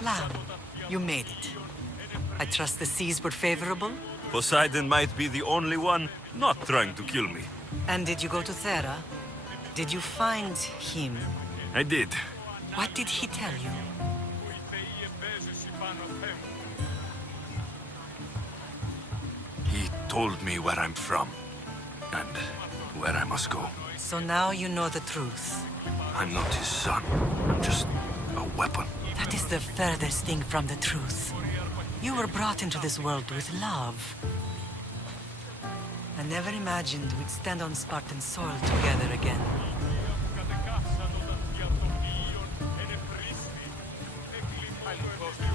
Lamb, you made it. I trust the seas were favorable? Poseidon might be the only one not trying to kill me. And did you go to Thera? Did you find him? I did. What did he tell you? He told me where I'm from, and where I must go. So now you know the truth. I'm not his son. I'm just a weapon. That is the furthest thing from the truth. You were brought into this world with love. I never imagined we'd stand on Spartan soil together again.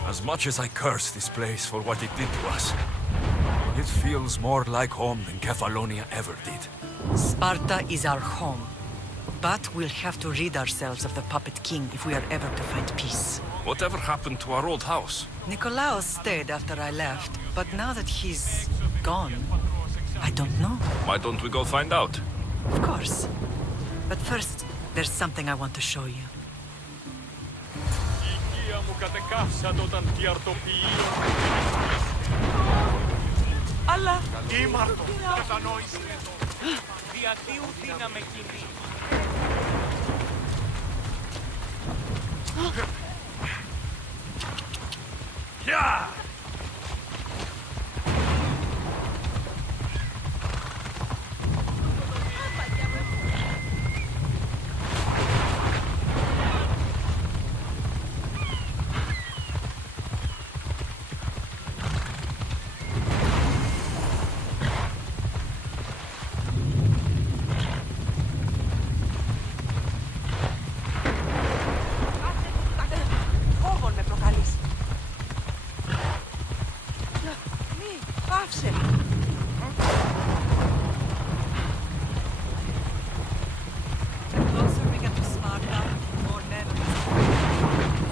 As much as I curse this place for what it did to us, it feels more like home than Kefalonia ever did. Sparta is our home. But we'll have to rid ourselves of the Puppet King if we are ever to find peace. Whatever happened to our old house? Nikolaos stayed after I left, but now that he's gone, I don't know. Why don't we go find out? Of course. But first, there's something I want to show you. Allah! Yeah!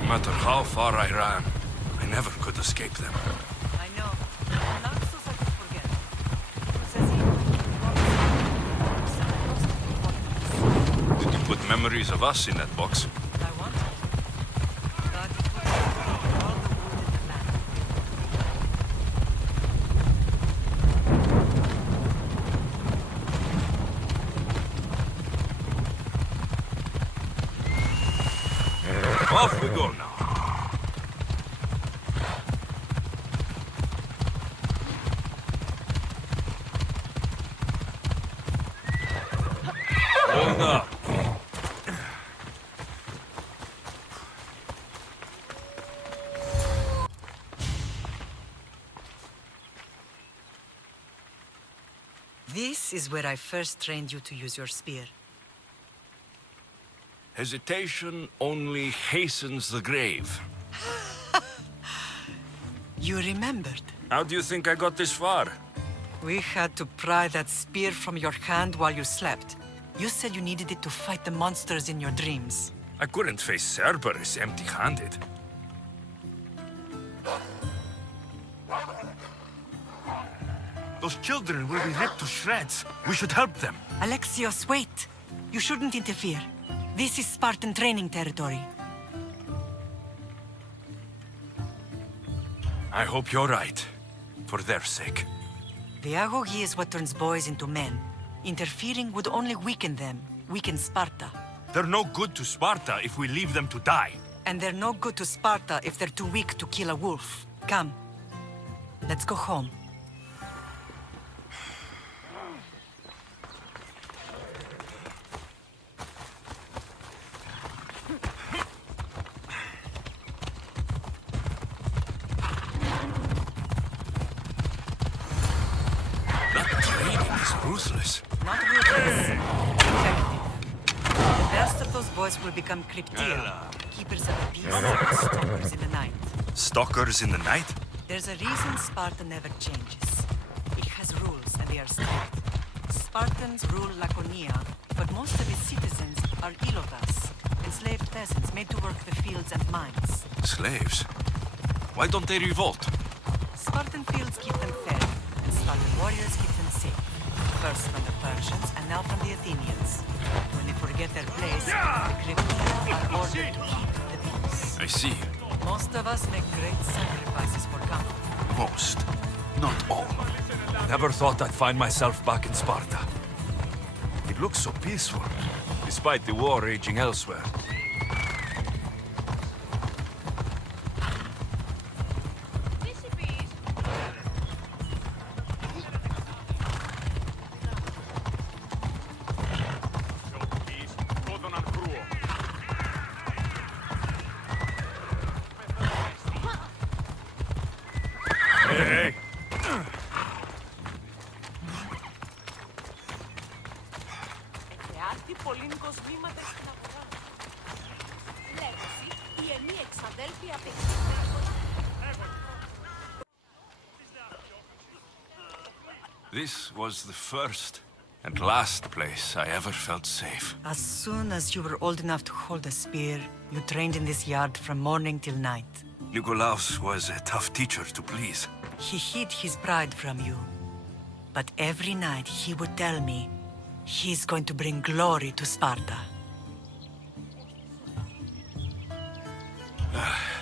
No matter how far I ran, I never could escape them. I know. Alexios, I could forget. Did you put memories of us in that box? I wanted to. But it would take all the wood in the land. Off we go now. Hold up. This is where I first trained you to use your spear. Hesitation only hastens the grave. You remembered. How do you think I got this far? We had to pry that spear from your hand while you slept. You said you needed it to fight the monsters in your dreams. I couldn't face Cerberus empty-handed. Those children will be ripped to shreds. We should help them. Alexios, wait! You shouldn't interfere. This is Spartan training territory. I hope you're right. For their sake. The agoge is what turns boys into men. Interfering would only weaken them, weaken Sparta. They're no good to Sparta if we leave them to die. And they're no good to Sparta if they're too weak to kill a wolf. Come. Let's go home. Ruthless. Not ruthless. Effective. The best of those boys will become crypteer, keepers of the peace and stalkers in the night. Stalkers in the night? There's a reason Sparta never changes. It has rules, and they are strict. Spartans rule Laconia, but most of its citizens are ilotas, enslaved peasants made to work the fields and mines. Slaves? Why don't they revolt? Spartan fields keep them fed, and Spartan warriors keep them safe. First from the Persians, and now from the Athenians. When they forget their place, the crypteer are ordered to keep the peace. I see. Most of us make great sacrifices for comfort. Most, not all. Never thought I'd find myself back in Sparta. It looks so peaceful, despite the war raging elsewhere. Hey! This was the first and last place I ever felt safe. As soon as you were old enough to hold a spear, you trained in this yard from morning till night. Nikolaos was a tough teacher to please. He hid his pride from you. But every night he would tell me, he's going to bring glory to Sparta.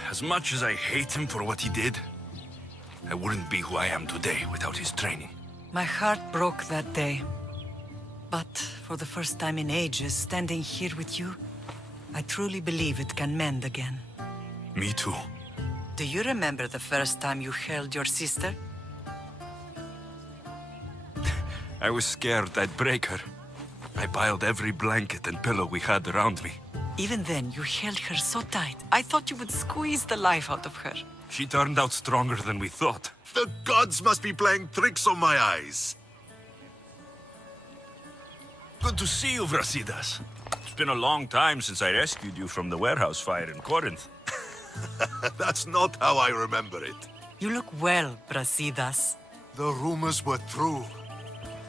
As much as I hate him for what he did, I wouldn't be who I am today without his training. My heart broke that day. But for the first time in ages, standing here with you, I truly believe it can mend again. Me too. Do you remember the first time you held your sister? I was scared I'd break her. I piled every blanket and pillow we had around me. Even then, you held her so tight, I thought you would squeeze the life out of her. She turned out stronger than we thought. The gods must be playing tricks on my eyes. Good to see you, Brasidas. It's been a long time since I rescued you from the warehouse fire in Corinth. That's not how I remember it. You look well, Brasidas. The rumors were true.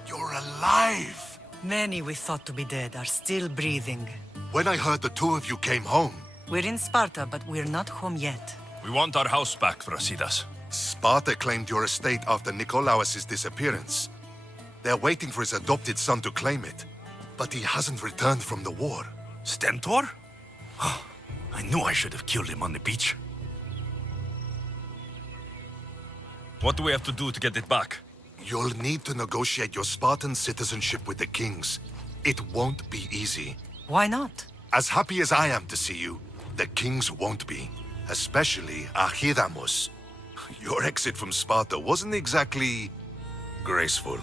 You're alive! Many we thought to be dead are still breathing. When I heard the two of you came home, We're in Sparta, but we're not home yet. We want our house back, Brasidas. Sparta claimed your estate after Nikolaos' disappearance. They're waiting for his adopted son to claim it. But he hasn't returned from the war. Stentor? I knew I should have killed him on the beach. What do we have to do to get it back? You'll need to negotiate your Spartan citizenship with the kings. It won't be easy. Why not? As happy as I am to see you, the kings won't be. Especially Archidamus. Your exit from Sparta wasn't exactly graceful.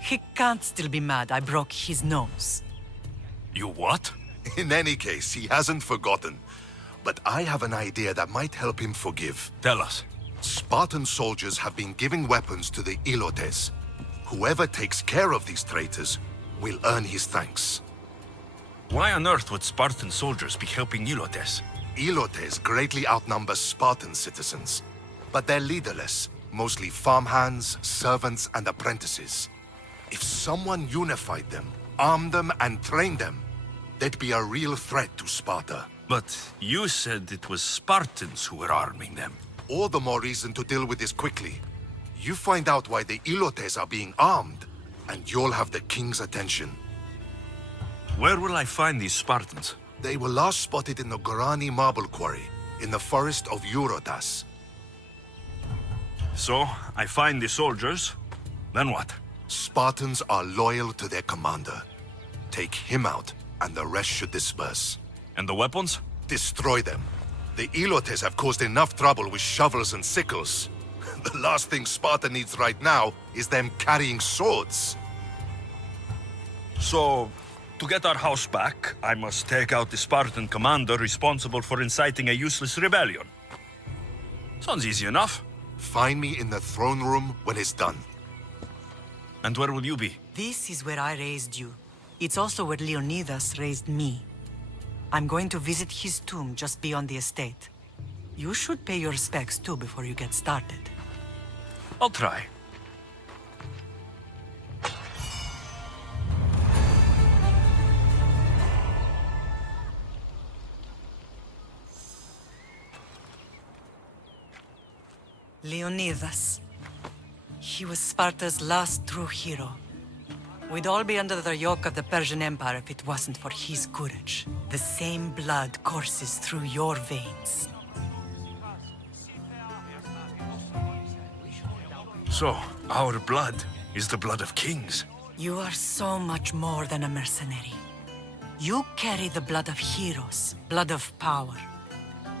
He can't still be mad I broke his nose. You what? In any case, he hasn't forgotten. But I have an idea that might help him forgive. Tell us. Spartan soldiers have been giving weapons to the Ilotes. Whoever takes care of these traitors will earn his thanks. Why on earth would Spartan soldiers be helping Ilotes? Ilotes greatly outnumber Spartan citizens. But they're leaderless, mostly farmhands, servants, and apprentices. If someone unified them, armed them, and trained them, they'd be a real threat to Sparta. But you said it was Spartans who were arming them. All the more reason to deal with this quickly. You find out why the Ilotes are being armed, and you'll have the king's attention. Where will I find these Spartans? They were last spotted in the Gorani marble quarry, in the forest of Eurotas. So, I find the soldiers, then what? Spartans are loyal to their commander. Take him out, and the rest should disperse. And the weapons? Destroy them. The Ilotes have caused enough trouble with shovels and sickles. The last thing Sparta needs right now is them carrying swords. So, to get our house back, I must take out the Spartan commander responsible for inciting a useless rebellion. Sounds easy enough. Find me in the throne room when it's done. And where will you be? This is where I raised you. It's also where Leonidas raised me. I'm going to visit his tomb just beyond the estate. You should pay your respects too before you get started. I'll try. Leonidas. He was Sparta's last true hero. We'd all be under the yoke of the Persian Empire if it wasn't for his courage. The same blood courses through your veins. So, our blood is the blood of kings. You are so much more than a mercenary. You carry the blood of heroes, blood of power.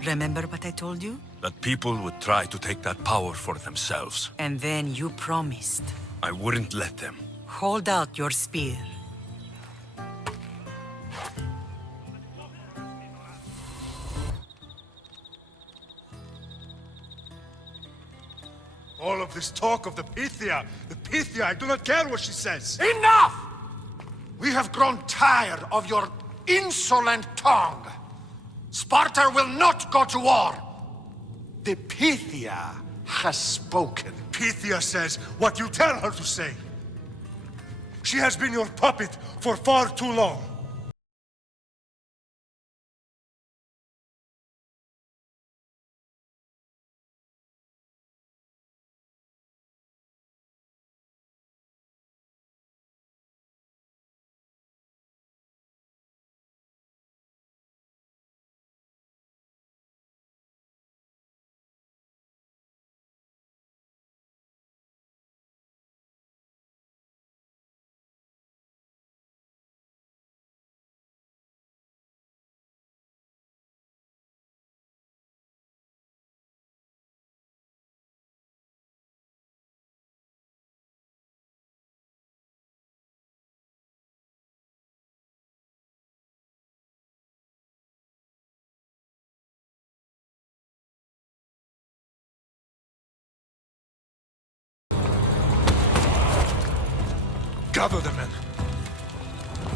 Remember what I told you? That people would try to take that power for themselves. And then you promised. I wouldn't let them. Hold out your spear. All of this talk of the Pythia, I do not care what she says. Enough! We have grown tired of your insolent tongue. Sparta will not go to war. The Pythia has spoken. Pythia says what you tell her to say. She has been your puppet for far too long. Gather the men.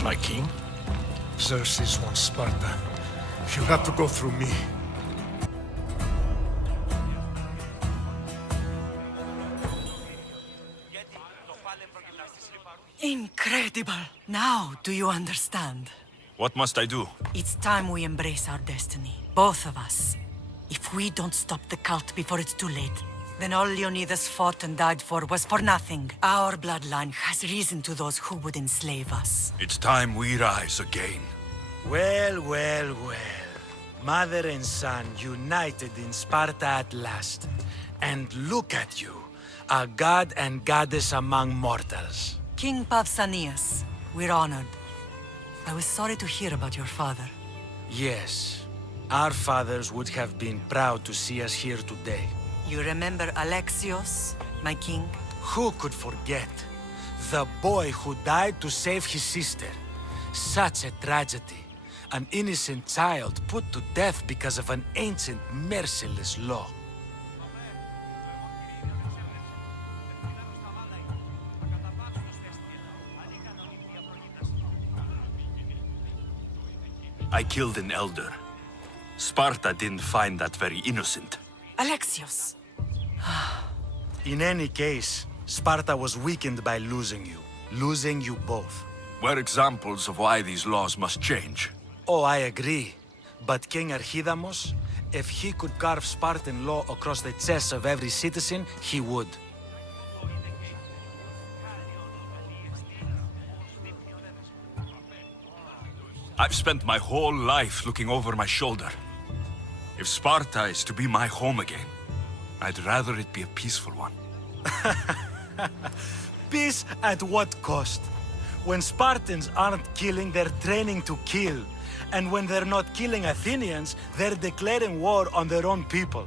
My king? Xerxes wants Sparta. You'll have to go through me. Incredible! Now, do you understand? What must I do? It's time we embrace our destiny. Both of us. If we don't stop the cult before it's too late, then all Leonidas fought and died for was for nothing. Our bloodline has risen to those who would enslave us. It's time we rise again. Well, well, well. Mother and son united in Sparta at last. And look at you, a god and goddess among mortals. King Pausanias, we're honored. I was sorry to hear about your father. Yes, our fathers would have been proud to see us here today. You remember Alexios, my king? Who could forget? The boy who died to save his sister. Such a tragedy. An innocent child put to death because of an ancient, merciless law. I killed an elder. Sparta didn't find that very innocent. Alexios! In any case, Sparta was weakened by losing you both. We're examples of why these laws must change. Oh, I agree. But King Archidamos, if he could carve Spartan law across the chests of every citizen, he would. I've spent my whole life looking over my shoulder. If Sparta is to be my home again, I'd rather it be a peaceful one. Peace at what cost? When Spartans aren't killing, they're training to kill. And when they're not killing Athenians, they're declaring war on their own people.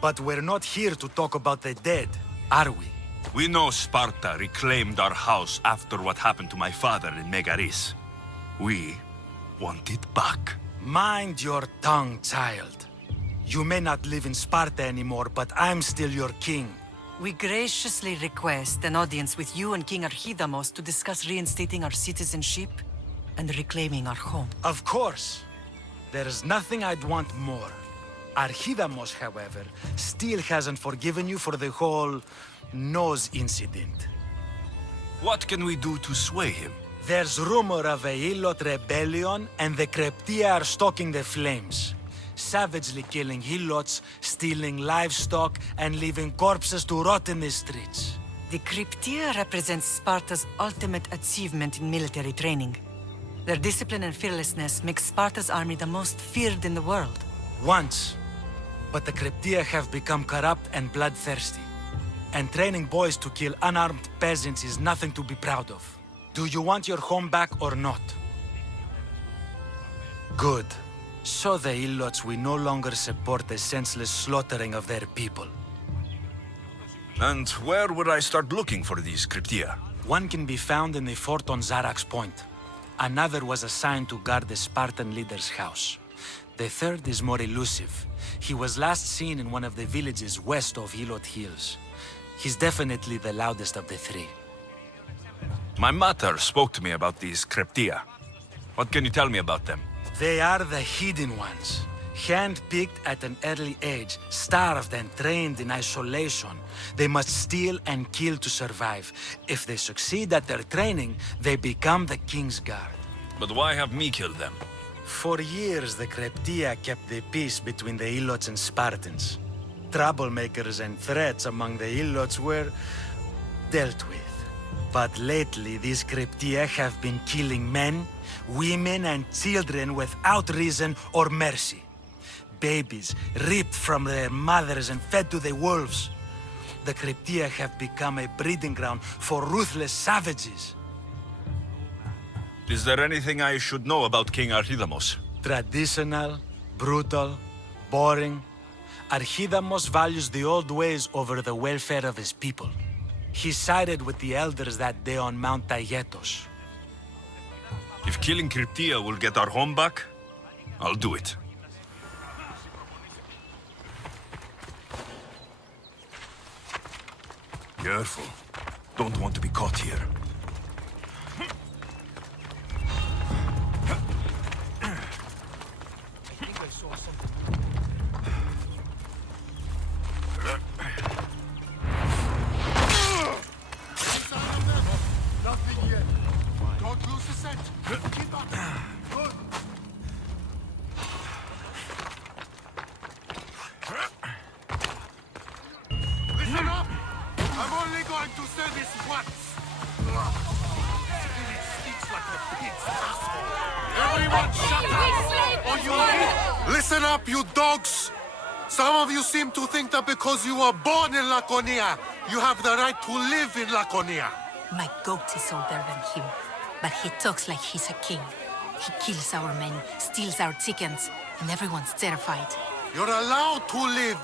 But we're not here to talk about the dead, are we? We know Sparta reclaimed our house after what happened to my father in Megaris. We want it back. Mind your tongue, child. You may not live in Sparta anymore, but I'm still your king. We graciously request an audience with you and King Archidamos to discuss reinstating our citizenship and reclaiming our home. Of course. There is nothing I'd want more. Archidamos, however, still hasn't forgiven you for the whole nose incident. What can we do to sway him? There's rumor of a Helot rebellion, and the Kryptia are stalking the flames. Savagely killing Helots, stealing livestock, and leaving corpses to rot in the streets. The Kryptia represents Sparta's ultimate achievement in military training. Their discipline and fearlessness make Sparta's army the most feared in the world. Once. But the Kryptia have become corrupt and bloodthirsty. And training boys to kill unarmed peasants is nothing to be proud of. Do you want your home back or not? Good. So the Ilots will no longer support the senseless slaughtering of their people. And where would I start looking for these cryptia? One can be found in the fort on Zarak's Point. Another was assigned to guard the Spartan leader's house. The third is more elusive. He was last seen in one of the villages west of Ilot Hills. He's definitely the loudest of the three. My mother spoke to me about these cryptia. What can you tell me about them? They are the hidden ones. Hand-picked at an early age, starved and trained in isolation. They must steal and kill to survive. If they succeed at their training, they become the King's Guard. But why have me killed them? For years, the Cryptia kept the peace between the Ilots and Spartans. Troublemakers and threats among the Ilots were dealt with. But lately, these Cryptia have been killing men, women and children without reason or mercy. Babies ripped from their mothers and fed to the wolves. The Cryptia have become a breeding ground for ruthless savages. Is there anything I should know about King Archidamos? Traditional, brutal, boring. Archidamos values the old ways over the welfare of his people. He sided with the elders that day on Mount Taygetos. If killing Cryptia will get our home back, I'll do it. Careful. Don't want to be caught here. Nothing yet. Don't lose the scent. Keep up. Good. Listen up! I'm only going to say this once. It stinks like a pig's asshole. Everyone shut up! Or you will... Listen up, you dogs! Some of you seem to think that because you were born in Laconia, you have the right to live in Laconia. My goat is older than him, but he talks like he's a king. He kills our men, steals our chickens, and everyone's terrified. You're allowed to live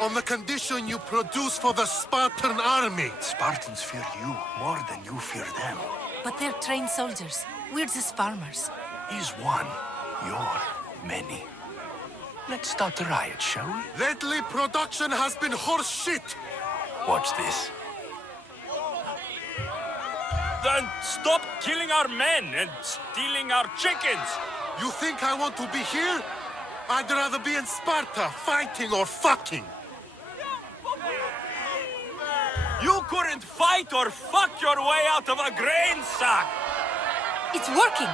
on the condition you produce for the Spartan army. Spartans fear you more than you fear them. But they're trained soldiers. We're just farmers. He's one, you're many. Let's start a riot, shall we? Lately, production has been horse shit. Watch this. Then stop killing our men and stealing our chickens! You think I want to be here? I'd rather be in Sparta, fighting or fucking. You couldn't fight or fuck your way out of a grain sack! It's working!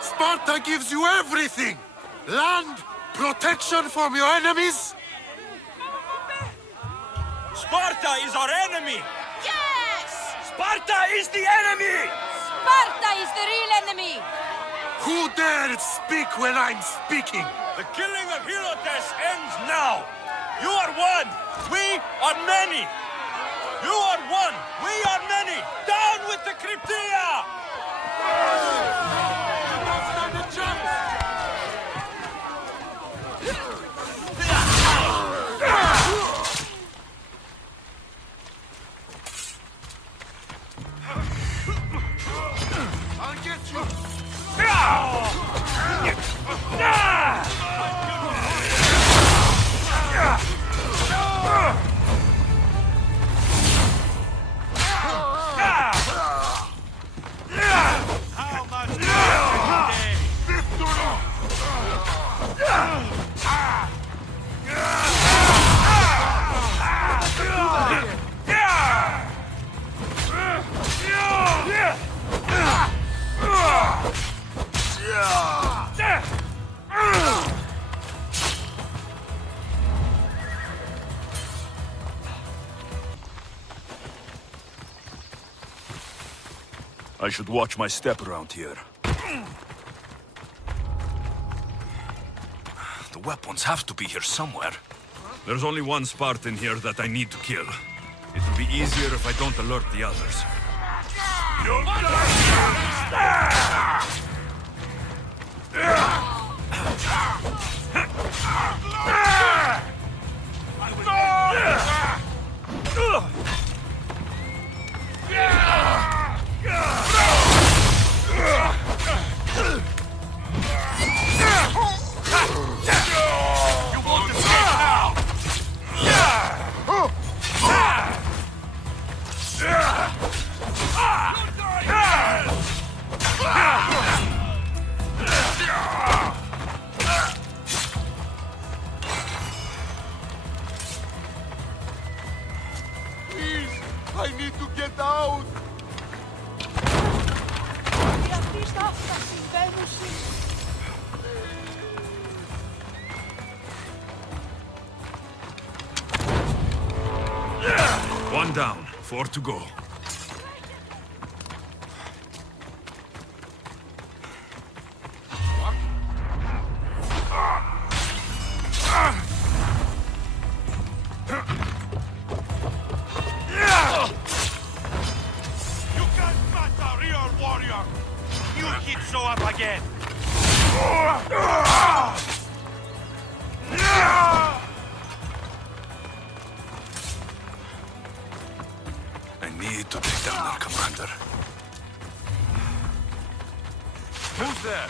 Sparta gives you everything! Land, protection from your enemies. Sparta is our enemy! Yes! Sparta is the enemy! Sparta is the real enemy! Who dared speak when I'm speaking? The killing of Helotes ends now! You are one! We are many! You are one! We are many! Down with the Cryptia! I'll get you! How much today? I should watch my step around here. The weapons have to be here somewhere. There's only one Spartan here that I need to kill. It'll be easier if I don't alert the others. I need to get out! One down, 4 to go. I need to take down their commander. Who's there?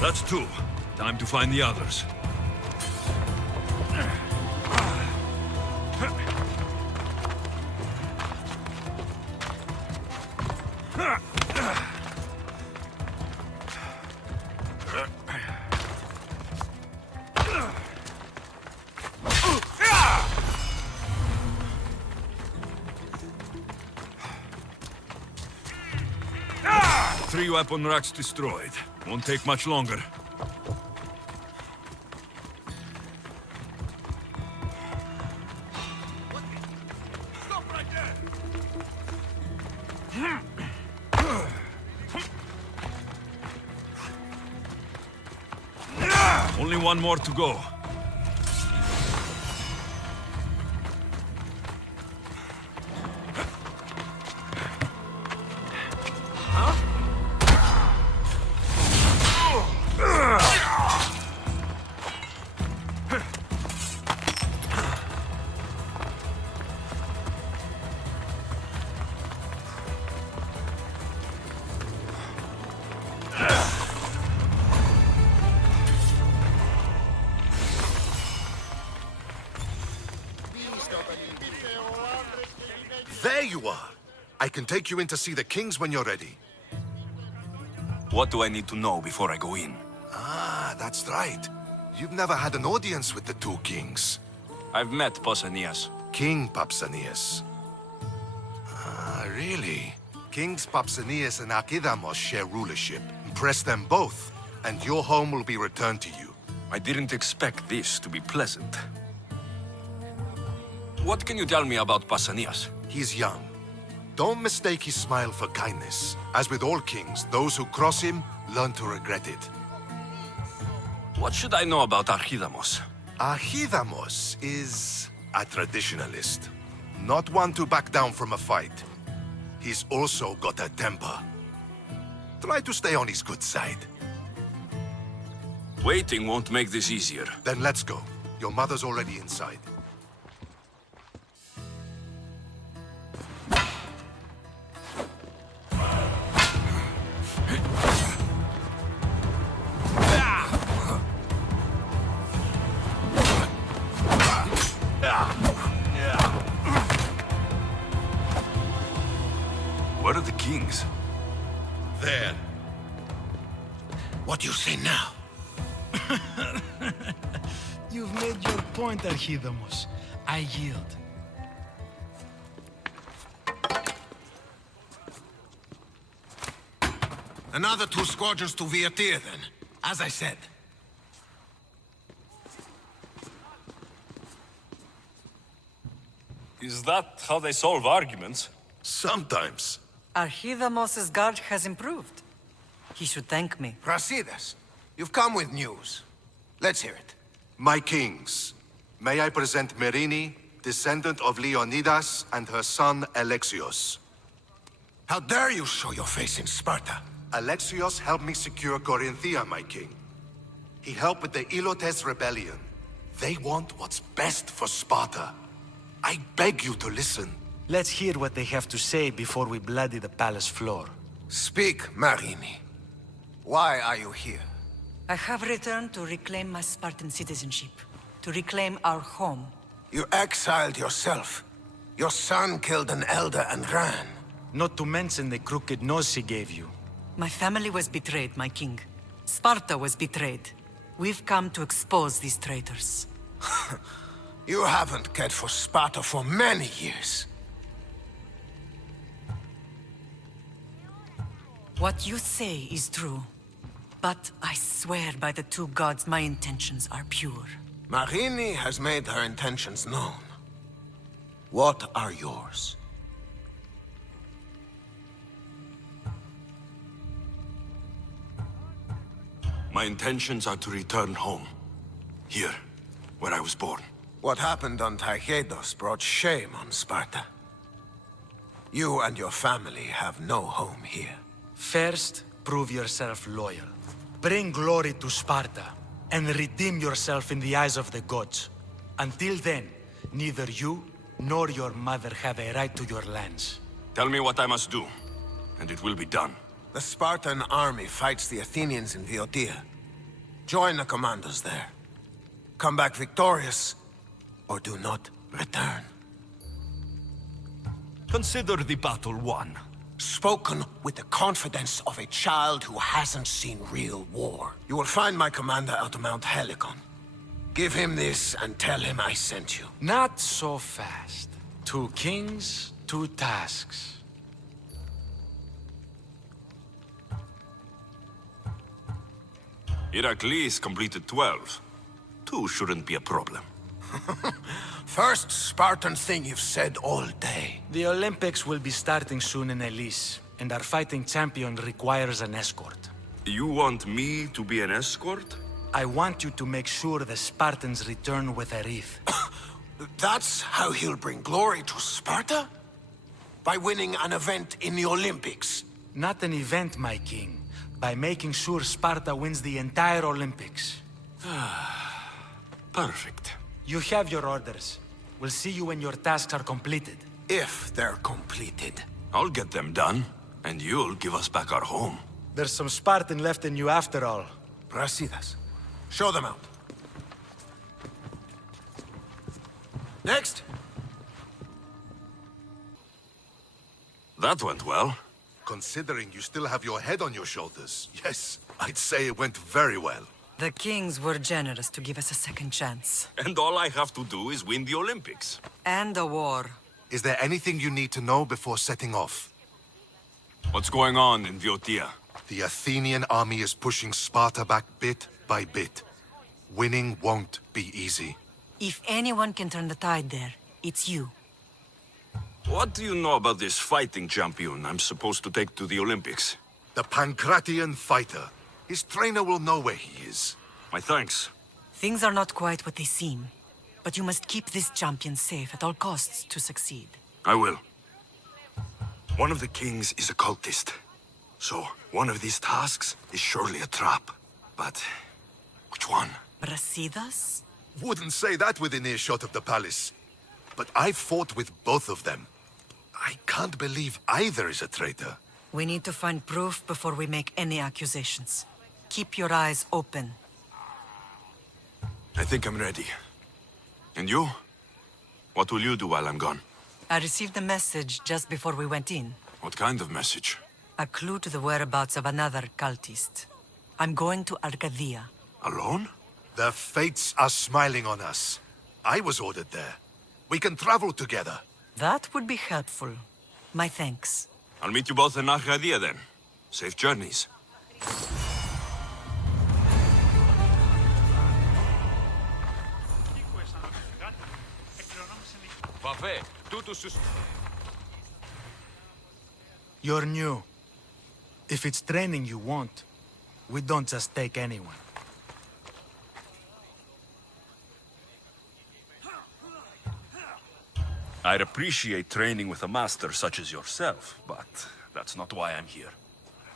That's 2. Time to find the others. Three weapon racks destroyed. Won't take much longer. Stop right there! Only one more to go. There you are! I can take you in to see the kings when you're ready. What do I need to know before I go in? Ah, that's right. You've never had an audience with the 2 kings. I've met Pausanias. King Pausanias. Ah, really? Kings Pausanias and Archidamos share rulership. Impress them both, and your home will be returned to you. I didn't expect this to be pleasant. What can you tell me about Pausanias? He's young. Don't mistake his smile for kindness. As with all kings, those who cross him learn to regret it. What should I know about Archidamos? Archidamos is a traditionalist. Not one to back down from a fight. He's also got a temper. Try to stay on his good side. Waiting won't make this easier. Then let's go. Your mother's already inside. Where are the kings? There. What do you say now? You've made your point, Archidamos. I yield. Another 2 squadrons to Viatir, then. As I said. Is that how they solve arguments? Sometimes. Archidamos's guard has improved. He should thank me. Brasidas, you've come with news. Let's hear it. My kings, may I present Merini, descendant of Leonidas, and her son Alexios. How dare you show your face in Sparta? Alexios helped me secure Corinthia, my king. He helped with the Ilotes rebellion. They want what's best for Sparta. I beg you to listen. Let's hear what they have to say before we bloody the palace floor. Speak, Marini. Why are you here? I have returned to reclaim my Spartan citizenship, to reclaim our home. You exiled yourself. Your son killed an elder and ran. Not to mention the crooked nose he gave you. My family was betrayed, my king. Sparta was betrayed. We've come to expose these traitors. You haven't cared for Sparta for many years. What you say is true. But I swear by the 2 gods my intentions are pure. Marini has made her intentions known. What are yours? My intentions are to return home. Here, where I was born. What happened on Taygetos brought shame on Sparta. You and your family have no home here. First, prove yourself loyal. Bring glory to Sparta, and redeem yourself in the eyes of the gods. Until then, neither you nor your mother have a right to your lands. Tell me what I must do, and it will be done. The Spartan army fights the Athenians in Viotia. Join the commandos there. Come back victorious, or do not return. Consider the battle won. Spoken with the confidence of a child who hasn't seen real war. You will find my commander out of Mount Helicon. Give him this and tell him I sent you. Not so fast. 2 kings, 2 tasks. Heracles completed 12. 2 shouldn't be a problem. First Spartan thing you've said all day. The Olympics will be starting soon in Elis, and our fighting champion requires an escort. You want me to be an escort? I want you to make sure the Spartans return with a wreath. That's how he'll bring glory to Sparta? By winning an event in the Olympics? Not an event, my king. By making sure Sparta wins the entire Olympics. Perfect. You have your orders. We'll see you when your tasks are completed. If they're completed. I'll get them done, and you'll give us back our home. There's some Spartan left in you after all. Brasidas, show them out. Next. That went well. Considering you still have your head on your shoulders, yes, I'd say it went very well. The kings were generous to give us a second chance. And all I have to do is win the Olympics. And a war. Is there anything you need to know before setting off? What's going on in Viotia? The Athenian army is pushing Sparta back bit by bit. Winning won't be easy. If anyone can turn the tide there, it's you. What do you know about this fighting champion I'm supposed to take to the Olympics? The Pancratian fighter. His trainer will know where he is. My thanks. Things are not quite what they seem, but you must keep this champion safe at all costs to succeed. I will. One of the kings is a cultist. So, one of these tasks is surely a trap. But, which one? Brasidas? Wouldn't say that within earshot of the palace. But I've fought with both of them. I can't believe either is a traitor. We need to find proof before we make any accusations. Keep your eyes open. I think I'm ready. And you? What will you do while I'm gone? I received a message just before we went in. What kind of message? A clue to the whereabouts of another cultist. I'm going to Arcadia. Alone? The fates are smiling on us. I was ordered there. We can travel together. That would be helpful. My thanks. I'll meet you both in Arcadia then. Safe journeys. You're new. If it's training you want, we don't just take anyone. I'd appreciate training with a master such as yourself, but that's not why I'm here.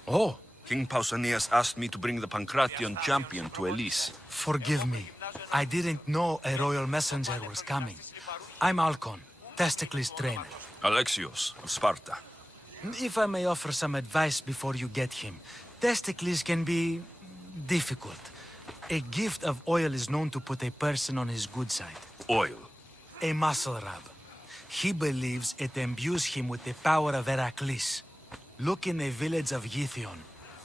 Oh, King Pausanias asked me to bring the Pancratian champion to Elise. forgive me. I didn't know a royal messenger was coming. I'm Alcon, Testicles trainer. Alexios of Sparta. If I may offer some advice before you get him, Testicles can be difficult. A gift of oil is known to put a person on his good side. Oil. A muscle rub. He believes it imbues him with the power of Heracles. Look in the village of Yithion.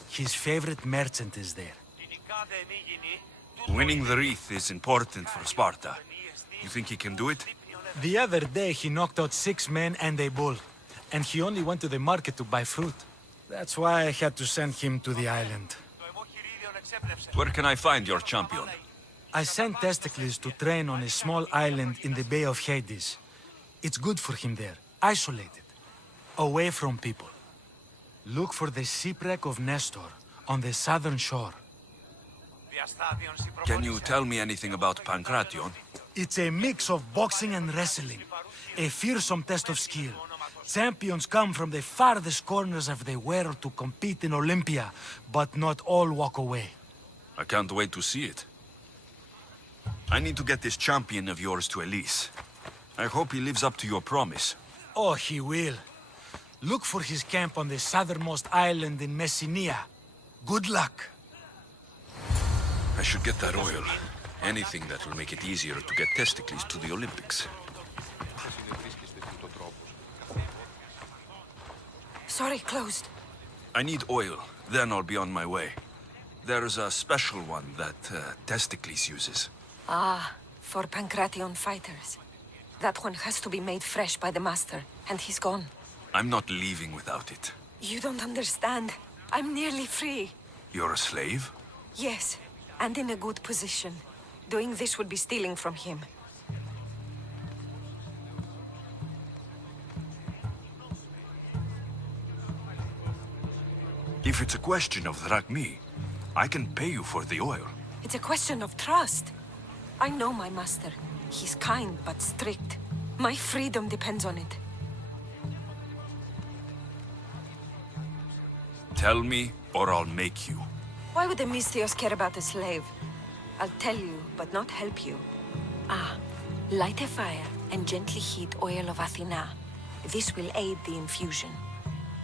His favorite merchant is there. Winning the wreath is important for Sparta. You think he can do it? The other day he knocked out 6 men and a bull. And he only went to the market to buy fruit. That's why I had to send him to the island. Where can I find your champion? I sent Testicles to train on a small island in the Bay of Hades. It's good for him there, isolated, away from people. Look for the shipwreck of Nestor on the southern shore. Can you tell me anything about Pancration? It's a mix of boxing and wrestling, a fearsome test of skill. Champions come from the farthest corners of the world to compete in Olympia, but not all walk away. I can't wait to see it. I need to get this champion of yours to Elise. I hope he lives up to your promise. Oh, he will. Look for his camp on the southernmost island in Messenia. Good luck. I should get that oil. Anything that will make it easier to get Testicles to the Olympics. Sorry, closed. I need oil, then I'll be on my way. There's a special one that Testicles uses. Ah, for Pancration fighters. That one has to be made fresh by the master, and he's gone. I'm not leaving without it. You don't understand. I'm nearly free. You're a slave? Yes, and in a good position. Doing this would be stealing from him. If it's a question of drachmi, I can pay you for the oil. It's a question of trust. I know my master. He's kind but strict. My freedom depends on it. Tell me, or I'll make you. Why would the Misthios care about a slave? I'll tell you, but not help you. Ah, light a fire and gently heat oil of Athena. This will aid the infusion.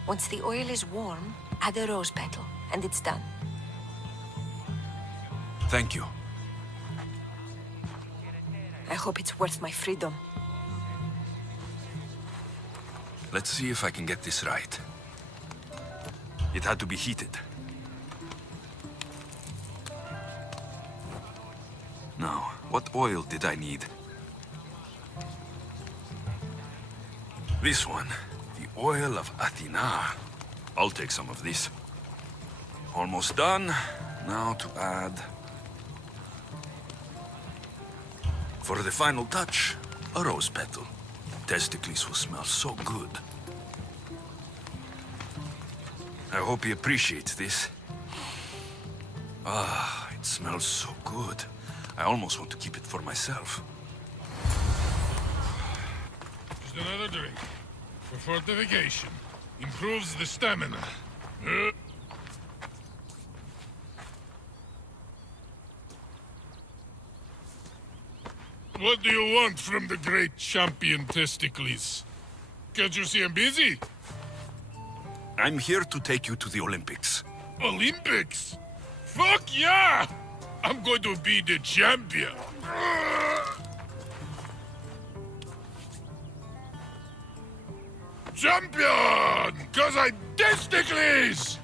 Once the oil is warm, add a rose petal, and it's done. Thank you. I hope it's worth my freedom. Let's see if I can get this right. It had to be heated. Now, what oil did I need? This one. The oil of Athena. I'll take some of this. Almost done. Now to add... For the final touch, a rose petal. Testicles will smell so good. I hope you appreciate this. Ah, it smells so good. I almost want to keep it for myself. Just another drink. For fortification. Improves the stamina. What do you want from the great champion Testicles? Can't you see I'm busy? I'm here to take you to the Olympics. Olympics? Fuck yeah! I'm going to be the champion. Champion! Cause I'm Testicles!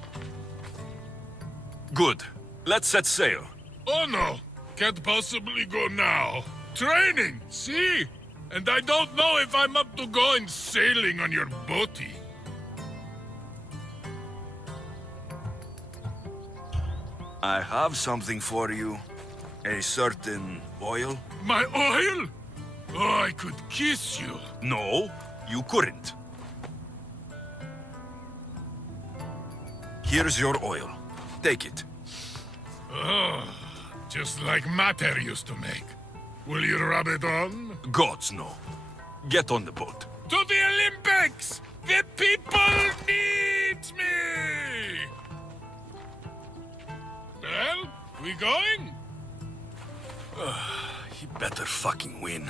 Good. Let's set sail. Oh no, can't possibly go now. Training, see? And I don't know if I'm up to going sailing on your boaty. I have something for you. A certain oil. My oil? Oh, I could kiss you. No, you couldn't. Here's your oil. Take it. Oh, just like Mater used to make. Will you rub it on? Gods, no. Get on the boat. To the Olympics! The people need me! Well, we going? He better fucking win.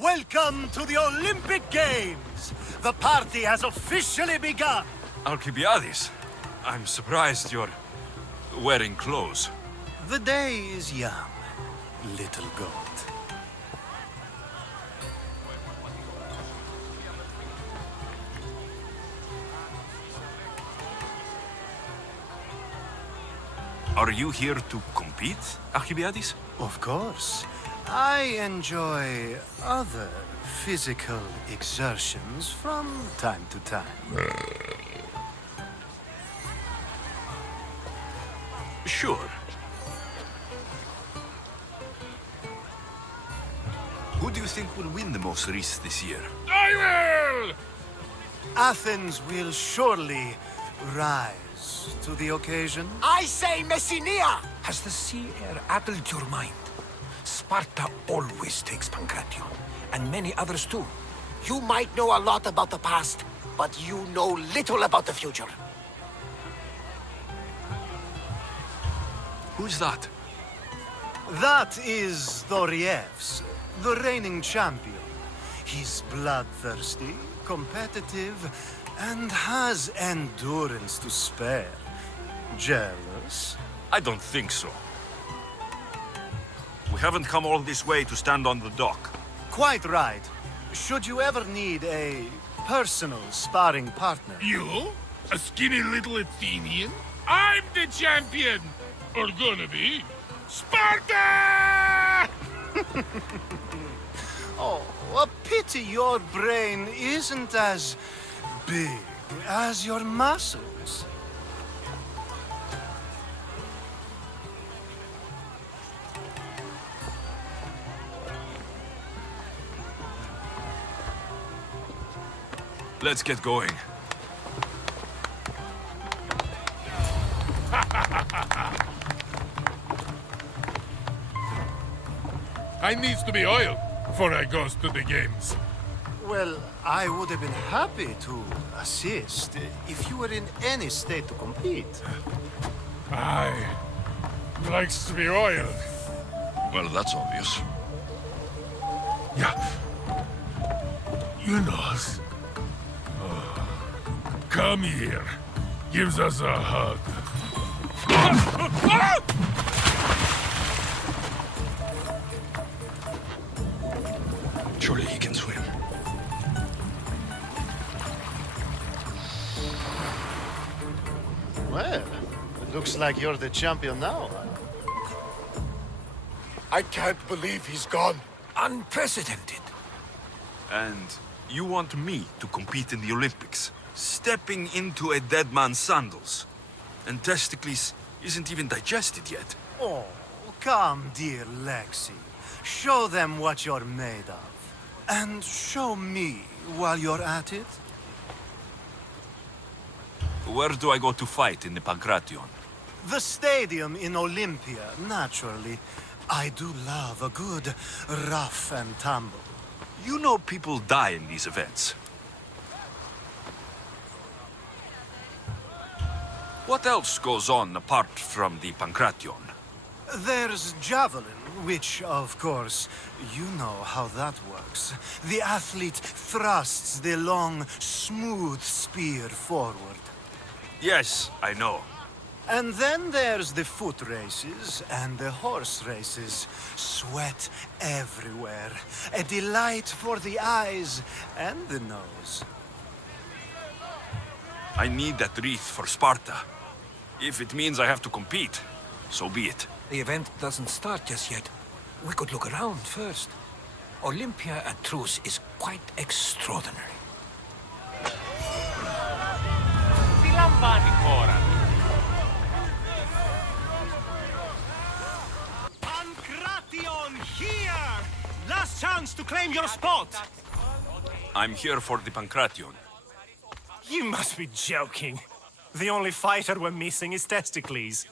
Welcome to the Olympic Games! The party has officially begun! Alcibiades, I'm surprised you're wearing clothes. The day is young, little goat. Are you here to compete, Alcibiades? Of course. I enjoy other physical exertions from time to time. Sure. Who do you think will win the most race this year? I will! Athens will surely rise to the occasion. I say Messinia! Has the sea air addled your mind? Sparta always takes Pancration, and many others too. You might know a lot about the past, but you know little about the future. Who's that? That is Thorievs, the reigning champion. He's bloodthirsty, competitive, and has endurance to spare. Jealous? I don't think so. We haven't come all this way to stand on the dock. Quite right. Should you ever need a personal sparring partner? You? A skinny little Athenian? I'm the champion! Or gonna be. Sparta! Oh, a pity your brain isn't as big as your muscles. Let's get going. I needs to be oiled before I goes to the games. Well, I would have been happy to assist if you were in any state to compete. I likes to be oiled. Well, that's obvious. Yeah. You knows. Come here. Gives us a hug. Surely he can swim. Well, it looks like you're the champion now. I can't believe he's gone. Unprecedented. And you want me to compete in the Olympics? Stepping into a dead man's sandals. And Testicles isn't even digested yet. Oh, Come, dear Lexi. Show them what you're made of. And show me while you're at it. Where do I go to fight in the Pancration? The stadium in Olympia, naturally. I do love a good rough and tumble. You know people die in these events. What else goes on apart from the Pancration? There's javelin, which, of course, you know how that works. The athlete thrusts the long, smooth spear forward. Yes, I know. And then there's the foot races and the horse races. Sweat everywhere. A delight for the eyes and the nose. I need that wreath for Sparta. If it means I have to compete, so be it. The event doesn't start just yet. We could look around first. Olympia at truce is quite extraordinary. Pancration here! Last chance to claim your spot! I'm here for the Pancration. You must be joking. The only fighter we're missing is Testicles.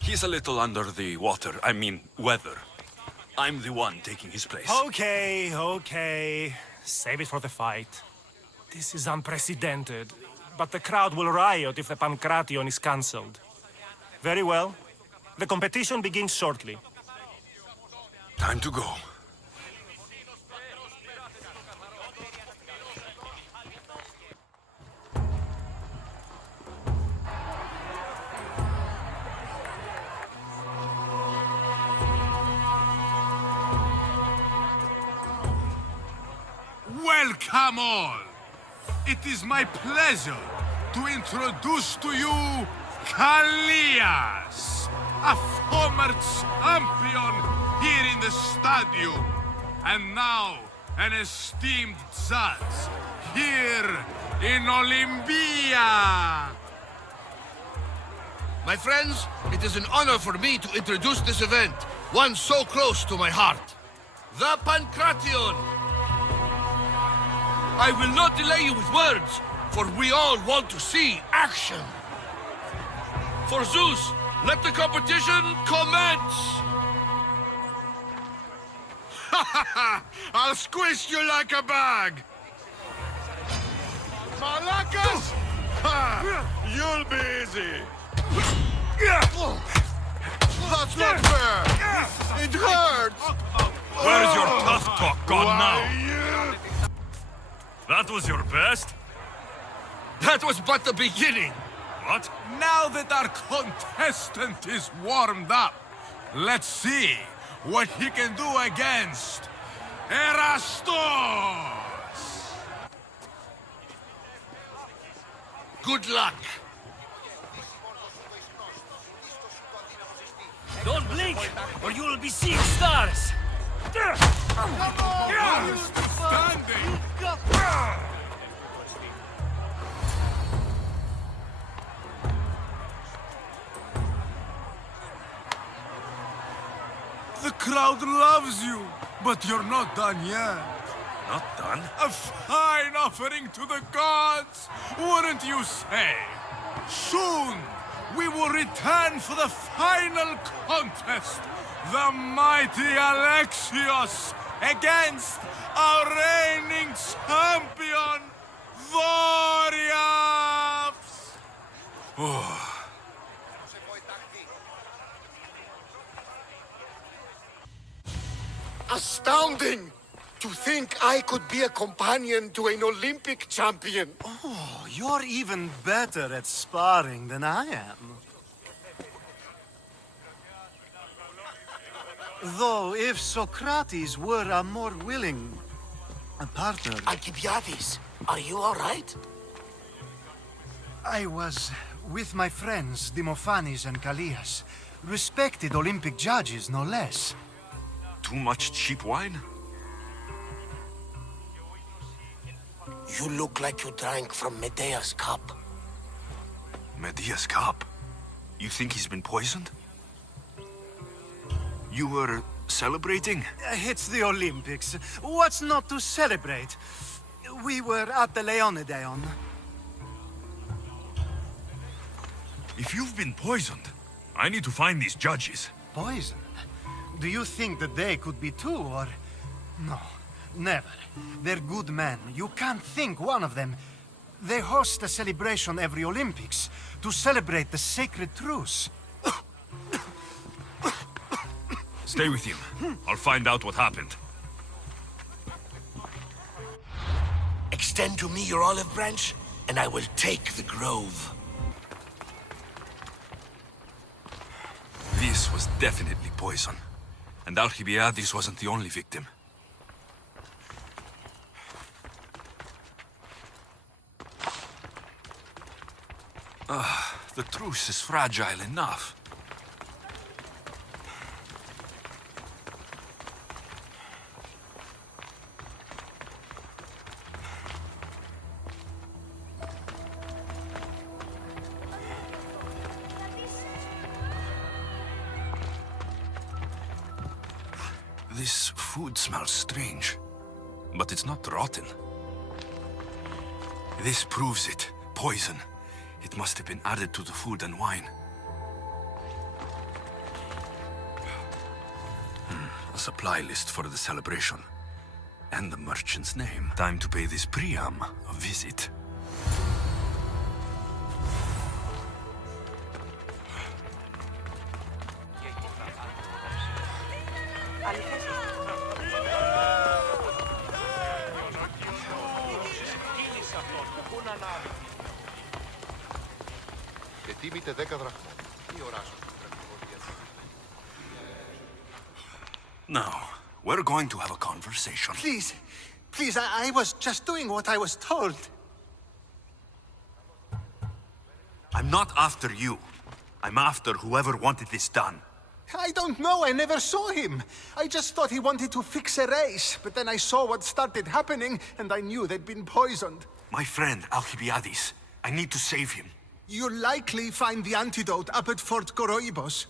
He's a little under the water, weather. I'm the one taking his place. Okay. Save it for the fight. This is unprecedented, but the crowd will riot if the Pancration is cancelled. Very well. The competition begins shortly. Time to go. Welcome all! It is my pleasure to introduce to you Callias, a former champion here in the stadium, and now an esteemed judge here in Olympia. My friends, it is an honor for me to introduce this event, one so close to my heart. The Pancration! I will not delay you with words, for we all want to see action. For Zeus, let the competition commence! I'll squish you like a bag! Malakas! You'll be easy! That's not fair! It hurts! Where's your tough talk gone now? That was your best? That was but the beginning! What? Now that our contestant is warmed up, let's see what he can do against Erastos! Good luck! Don't blink, or you will be seeing stars! Standing! The crowd loves you, but you're not done yet. Not done? A fine offering to the gods, wouldn't you say? Soon, we will return for the final contest. The mighty Alexios against our reigning champion, Voriavs! Astounding! To think I could be a companion to an Olympic champion. Oh, you're even better at sparring than I am. Though, if Socrates were a more willing partner... Alcibiades, are you all right? I was with my friends, Demophanes and Callias. Respected Olympic judges, no less. Too much cheap wine? You look like you drank from Medea's cup. Medea's cup? You think he's been poisoned? You were celebrating? It's the Olympics. What's not to celebrate? We were at the Leonidas. If you've been poisoned, I need to find these judges. Poison? Do you think that they could be too, or... No, never. They're good men. You can't think one of them. They host a celebration every Olympics to celebrate the sacred truce. Stay with him. I'll find out what happened. Extend to me your olive branch, and I will take the grove. This was definitely poison. And Alcibiades wasn't the only victim. The truce is fragile enough. This food smells strange, but it's not rotten. This proves it. Poison. It must have been added to the food and wine. A supply list for the celebration. And the merchant's name. Time to pay this Priam a visit. Now, we're going to have a conversation. Please, please, I was just doing what I was told. I'm not after you. I'm after whoever wanted this done. I don't know, I never saw him. I just thought he wanted to fix a race, but then I saw what started happening, and I knew they'd been poisoned. My friend, Alcibiades. I need to save him. You'll likely find the antidote up at Fort Koroibos.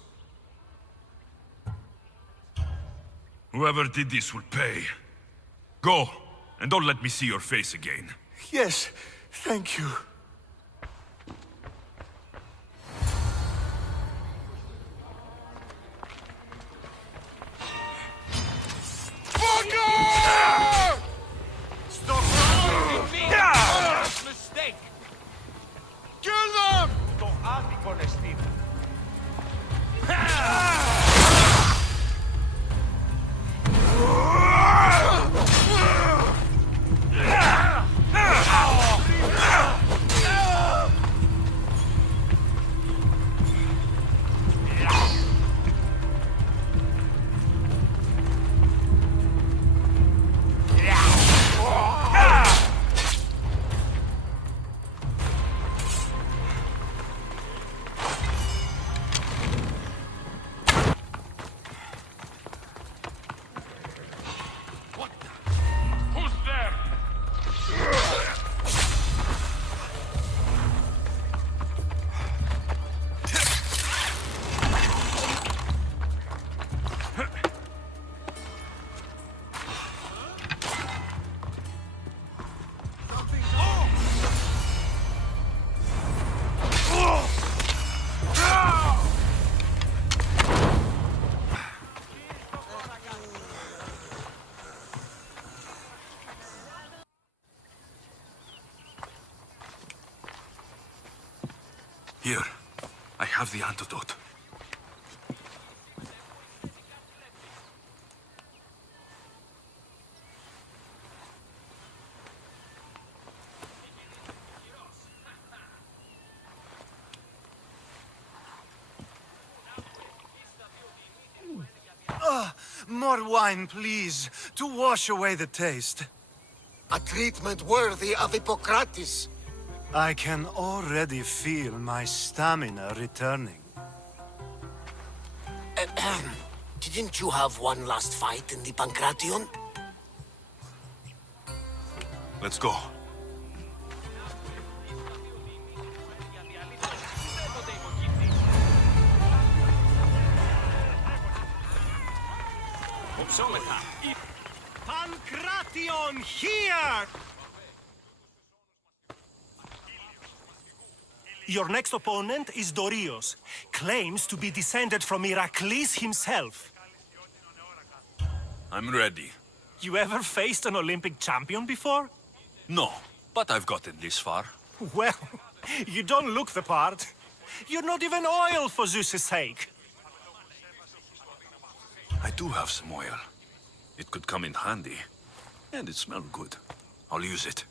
Whoever did this will pay. Go, and don't let me see your face again. Yes, thank you. Stop! Mistake! Kill them! Το άδικο νεστή. Here, I have the antidote. More wine, please, to wash away the taste. A treatment worthy of Hippocrates. I can already feel my stamina returning. Didn't you have one last fight in the Pancration? Let's go. Pancration here! Your next opponent is Dorios. Claims to be descended from Heracles himself. I'm ready. You ever faced an Olympic champion before? No, but I've gotten this far. Well, you don't look the part. You're not even oil for Zeus's sake. I do have some oil. It could come in handy. And it smells good. I'll use it.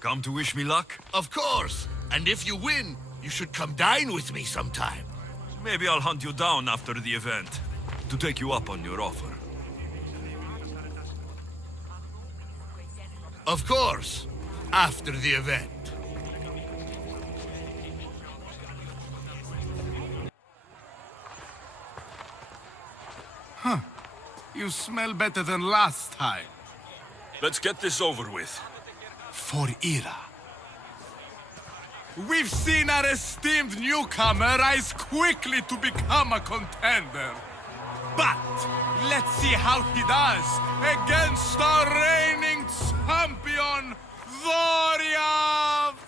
Come to wish me luck? Of course! And if you win, you should come dine with me sometime. Maybe I'll hunt you down after the event, to take you up on your offer. Of course, after the event. Huh. You smell better than last time. Let's get this over with. For Ira. We've seen our esteemed newcomer rise quickly to become a contender. But let's see how he does against our reigning champion, Dorios!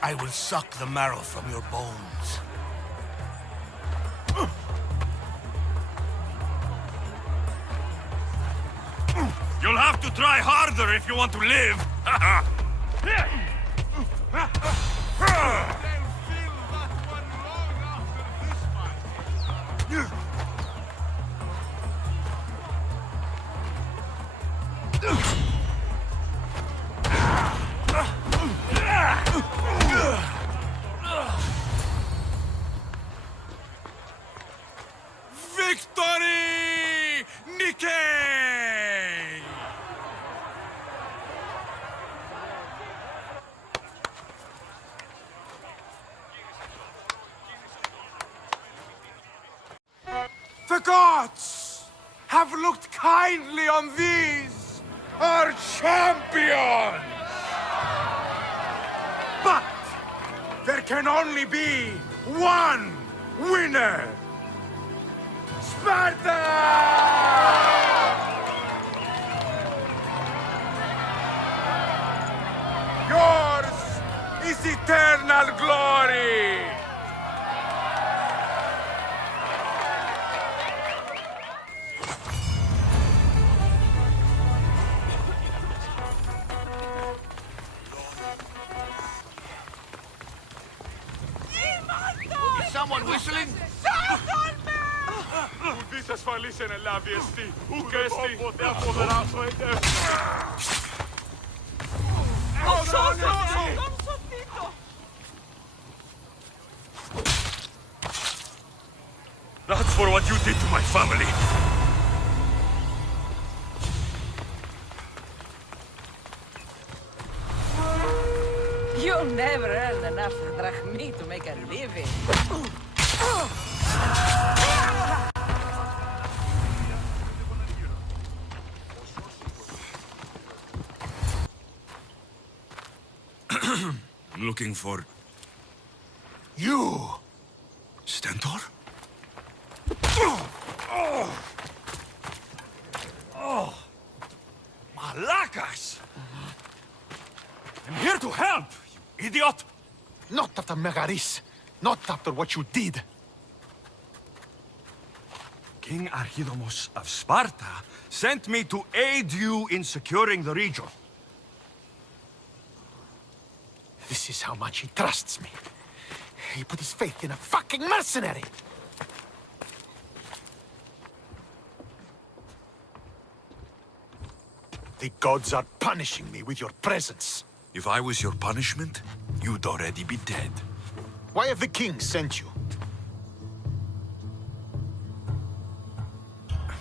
I will suck the marrow from your bones. You'll have to try harder if you want to live! Victory! Nike! The gods have looked kindly on these, our champions! But there can only be one winner! Sparta! Yours is eternal glory! Is someone whistling? Ουδής ασφαλής εν ελάβει εστί, ουκ έστι, ποτέ αποδράσω είτε. That's for what you did to my family. You'll never earn enough drachmi to make a living. Looking for... You! Stentor? Malakas! I'm here to help, you idiot! Not after Megaris. Not after what you did. King Archidomos of Sparta sent me to aid you in securing the region. This is how much he trusts me. He put his faith in a fucking mercenary! The gods are punishing me with your presence. If I was your punishment, you'd already be dead. Why have the king sent you?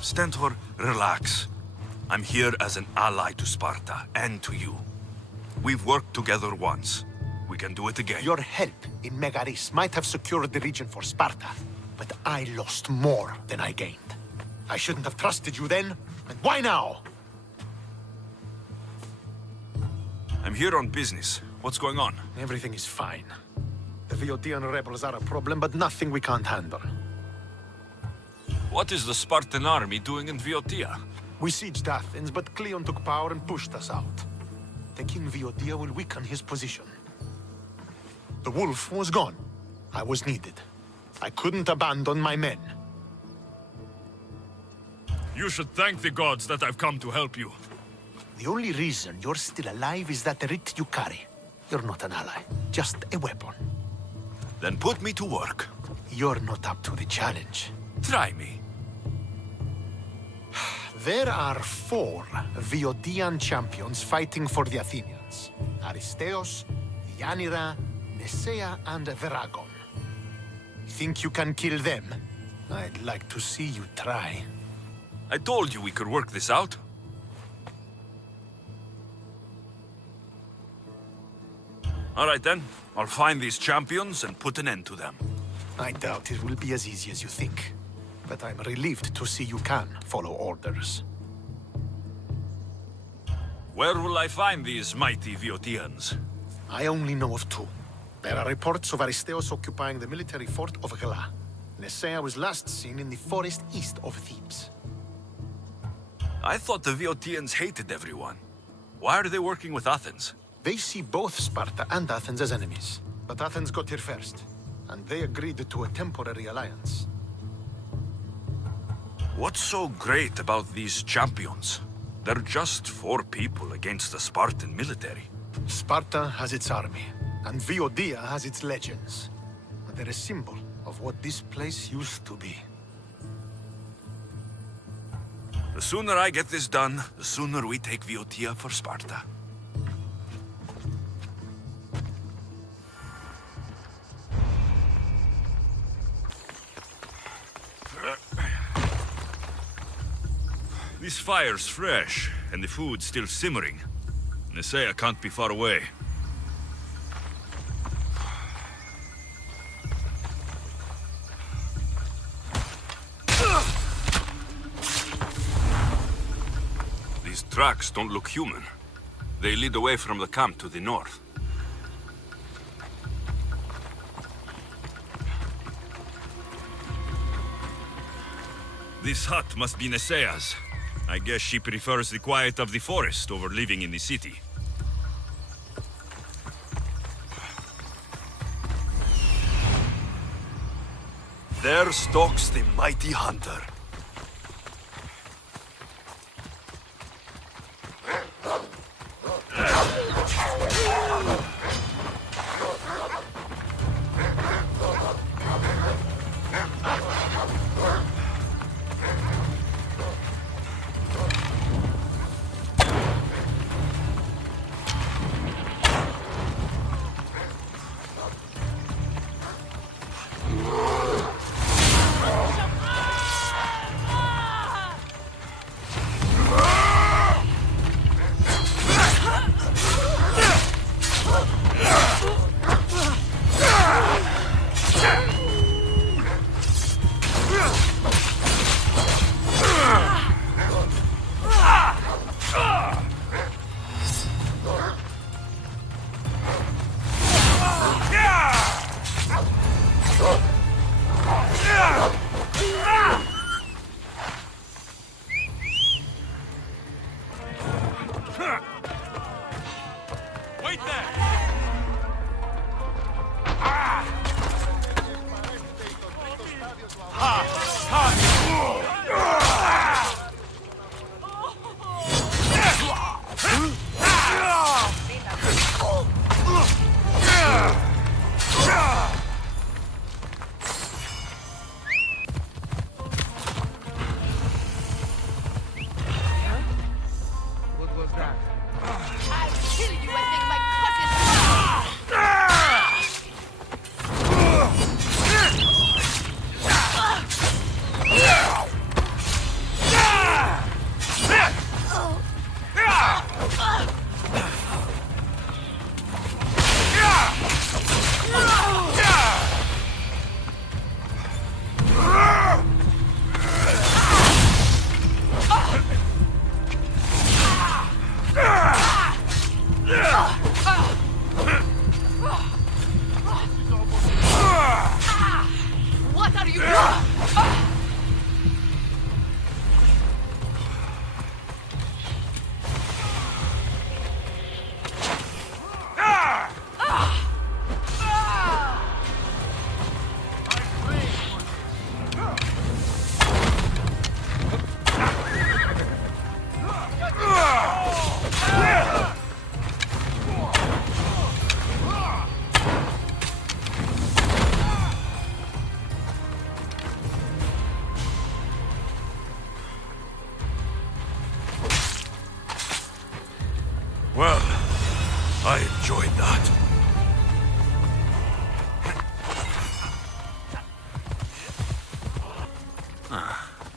Stentor, relax. I'm here as an ally to Sparta and to you. We've worked together once. We we can do it again. Your help in Megaris might have secured the region for Sparta, but I lost more than I gained. I shouldn't have trusted you then, and why now? I'm here on business. What's going on? Everything is fine. The Viotian rebels are a problem, but nothing we can't handle. What is the Spartan army doing in Viotia? We sieged Athens, but Cleon took power and pushed us out. The King Viotia will weaken his position. The wolf was gone. I was needed. I couldn't abandon my men. You should thank the gods that I've come to help you. The only reason you're still alive is that writ you carry. You're not an ally, just a weapon. Then put me to work. You're not up to the challenge. Try me. There are 4 Viotian champions fighting for the Athenians. Aristeos, Yanira, Nesea, and Veragon. Think you can kill them? I'd like to see you try. I told you we could work this out. All right then. I'll find these champions and put an end to them. I doubt it will be as easy as you think. But I'm relieved to see you can follow orders. Where will I find these mighty Viotians? I only know of 2. There are reports of Aristeos occupying the military fort of Gela. Nesea was last seen in the forest east of Thebes. I thought the Viotians hated everyone. Why are they working with Athens? They see both Sparta and Athens as enemies. But Athens got here first, and they agreed to a temporary alliance. What's so great about these champions? They're just 4 people against the Spartan military. Sparta has its army, and Viotia has its legends. But they're a symbol of what this place used to be. The sooner I get this done, the sooner we take Viotia for Sparta. This fire's fresh, and the food's still simmering. Nesea can't be far away. These tracks don't look human. They lead away from the camp to the north. This hut must be Nesea's. I guess she prefers the quiet of the forest over living in the city. There stalks the mighty hunter. Well, I enjoyed that.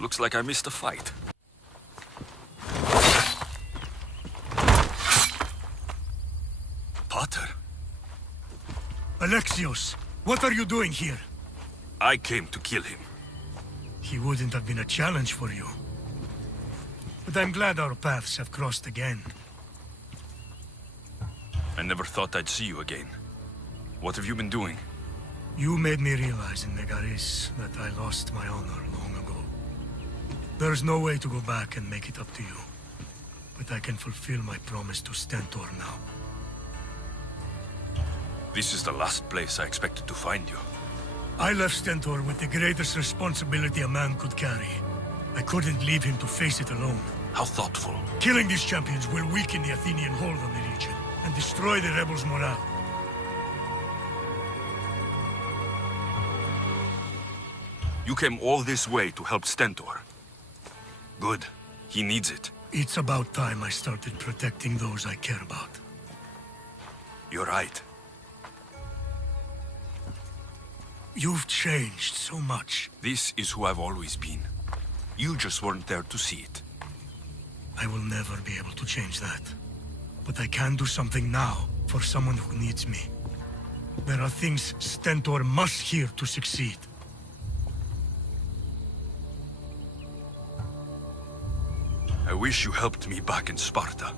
Looks like I missed a fight. Potter? Alexios, what are you doing here? I came to kill him. He wouldn't have been a challenge for you. But I'm glad our paths have crossed again. I never thought I'd see you again. What have you been doing? You made me realize in Megaris that I lost my honor long ago. There's no way to go back and make it up to you. But I can fulfill my promise to Stentor now. This is the last place I expected to find you. I left Stentor with the greatest responsibility a man could carry. I couldn't leave him to face it alone. How thoughtful. Killing these champions will weaken the Athenian hold on the region and destroy the rebels' morale. You came all this way to help Stentor. Good. He needs it. It's about time I started protecting those I care about. You're right. You've changed so much. This is who I've always been. You just weren't there to see it. I will never be able to change that. But I can do something now for someone who needs me. There are things Stentor must hear to succeed. I wish you helped me back in Sparta.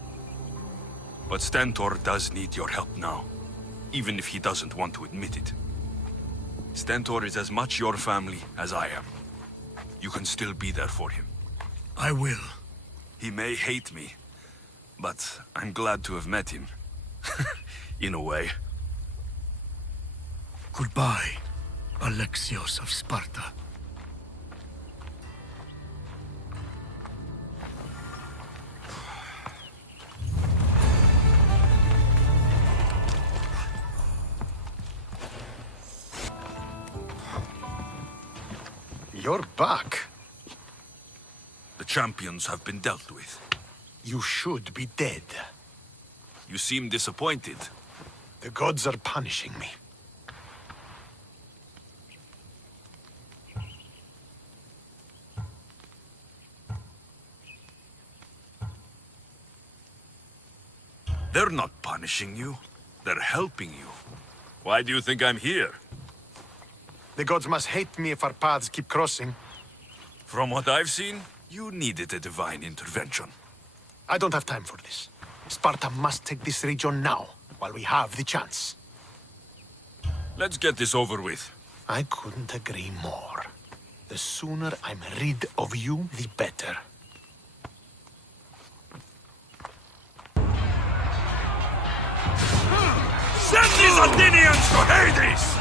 But Stentor does need your help now, even if he doesn't want to admit it. Stentor is as much your family as I am. You can still be there for him. I will. He may hate me, but I'm glad to have met him. In a way. Goodbye, Alexios of Sparta. You're back. The champions have been dealt with. You should be dead. You seem disappointed. The gods are punishing me. They're not punishing you. They're helping you. Why do you think I'm here? The gods must hate me if our paths keep crossing. From what I've seen, you needed a divine intervention. I don't have time for this. Sparta must take this region now, while we have the chance. Let's get this over with. I couldn't agree more. The sooner I'm rid of you, the better. Send these Athenians to Hades!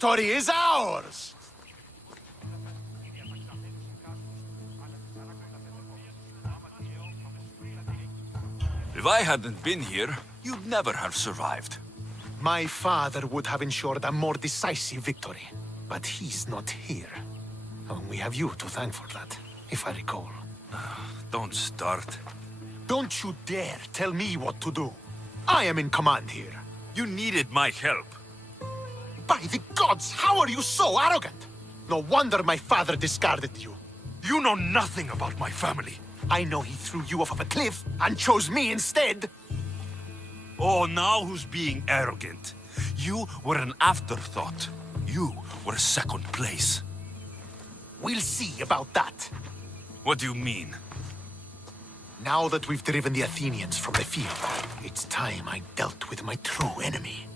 victory is ours! If I hadn't been here, you'd never have survived. My father would have ensured a more decisive victory, but he's not here. And we have you to thank for that, if I recall. Don't start. Don't you dare tell me what to do. I am in command here. You needed my help. By the gods, how are you so arrogant? No wonder my father discarded you. You know nothing about my family. I know he threw you off of a cliff and chose me instead. Oh, now who's being arrogant? You were an afterthought. You were second place. We'll see about that. What do you mean? Now that we've driven the Athenians from the field, it's time I dealt with my true enemy.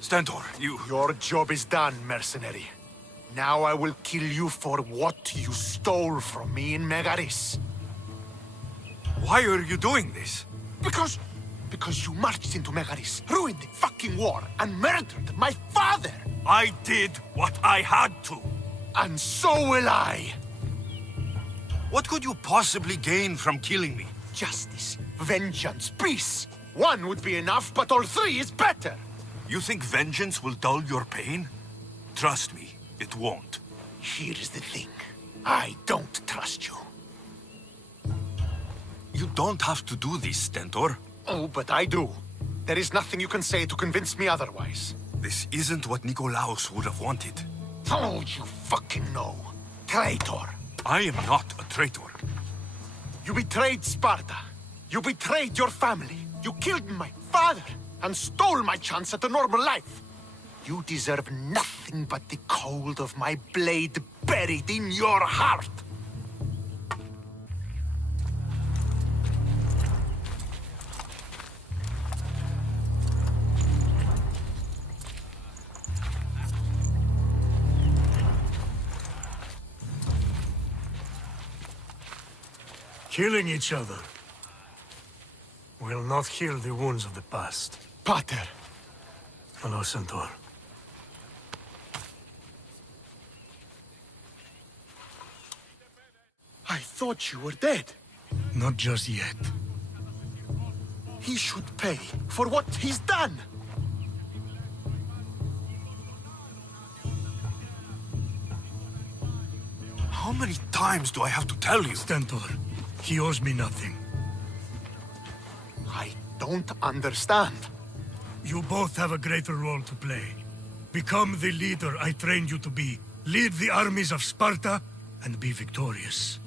Stentor, you... Your job is done, mercenary. Now I will kill you for what you stole from me in Megaris. Why are you doing this? Because you marched into Megaris, ruined the fucking war, and murdered my father! I did what I had to. And so will I! What could you possibly gain from killing me? Justice, vengeance, peace! One would be enough, but all three is better! You think vengeance will dull your pain? Trust me, it won't. Here is the thing. I don't trust you. You don't have to do this, Stentor. Oh, but I do. There is nothing you can say to convince me otherwise. This isn't what Nikolaos would have wanted. Oh, you fucking know. Traitor. I am not a traitor. You betrayed Sparta. You betrayed your family. You killed my father and stole my chance at a normal life. You deserve nothing but the cold of my blade buried in your heart. Killing each other will not heal the wounds of the past. Pater. Hello, Centaur. I thought you were dead. Not just yet. He should pay for what he's done. How many times do I have to tell you? Stentor, he owes me nothing. I don't understand. You both have a greater role to play. Become the leader I trained you to be. Lead the armies of Sparta and be victorious.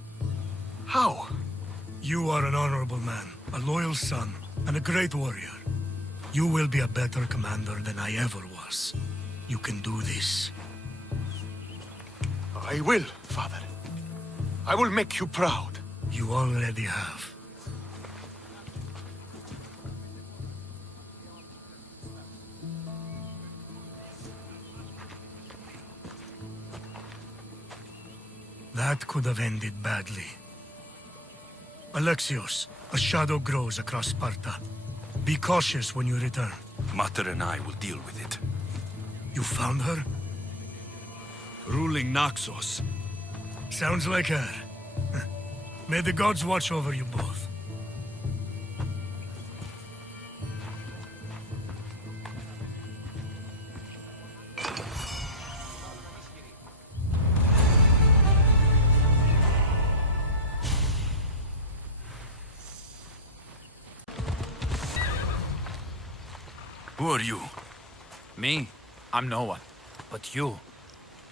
How? You are an honorable man, a loyal son, and a great warrior. You will be a better commander than I ever was. You can do this. I will, Father. I will make you proud. You already have. That could have ended badly. Alexios, a shadow grows across Sparta. Be cautious when you return. Mater and I will deal with it. You found her? Ruling Naxos. Sounds like her. May the gods watch over you both. Who are you? Me? I'm no one. But you.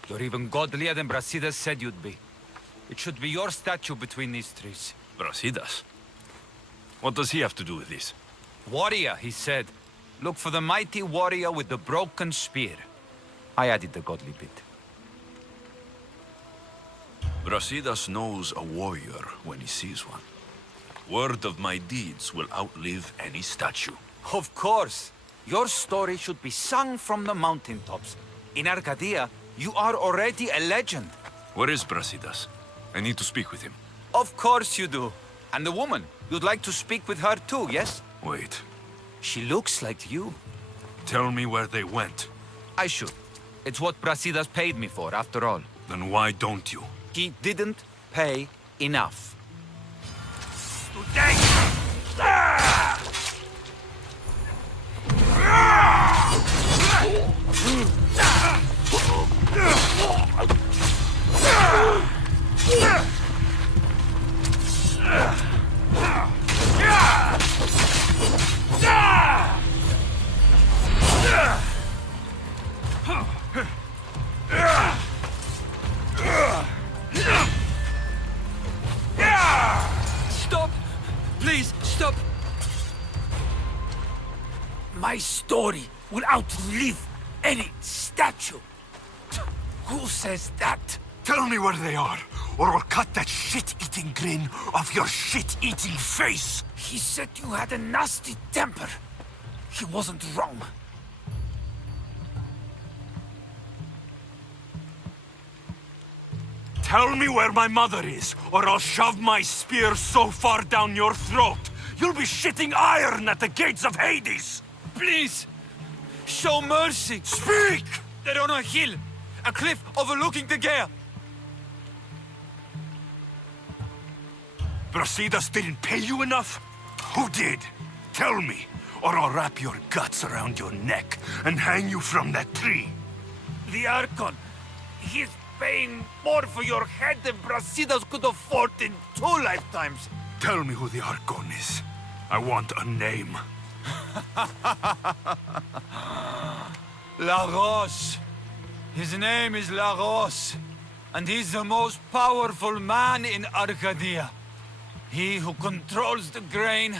You're even godlier than Brasidas said you'd be. It should be your statue between these trees. Brasidas? What does he have to do with this? Warrior, he said. Look for the mighty warrior with the broken spear. I added the godly bit. Brasidas knows a warrior when he sees one. Word of my deeds will outlive any statue. Of course. Your story should be sung from the mountaintops. In Arcadia, you are already a legend. Where is Brasidas? I need to speak with him. Of course you do. And the woman, you'd like to speak with her too, yes? Wait. She looks like you. Tell me where they went. I should. It's what Brasidas paid me for, after all. Then why don't you? He didn't pay enough. Today! Stop! Please, stop! My story will outlive any statue. Who says that? Tell me where they are, or I'll cut that shit-eating grin off your shit-eating face! He said you had a nasty temper. He wasn't wrong. Tell me where my mother is, or I'll shove my spear so far down your throat, you'll be shitting iron at the gates of Hades! Please! Show mercy! Speak! They're on a hill. A cliff overlooking the gale. Brasidas didn't pay you enough? Who did? Tell me, or I'll wrap your guts around your neck and hang you from that tree. The Archon. He's paying more for your head than Brasidas could afford in 2 lifetimes. Tell me who the Archon is. I want a name. Lagos. His name is Lagos, and he's the most powerful man in Arcadia. He who controls the grain,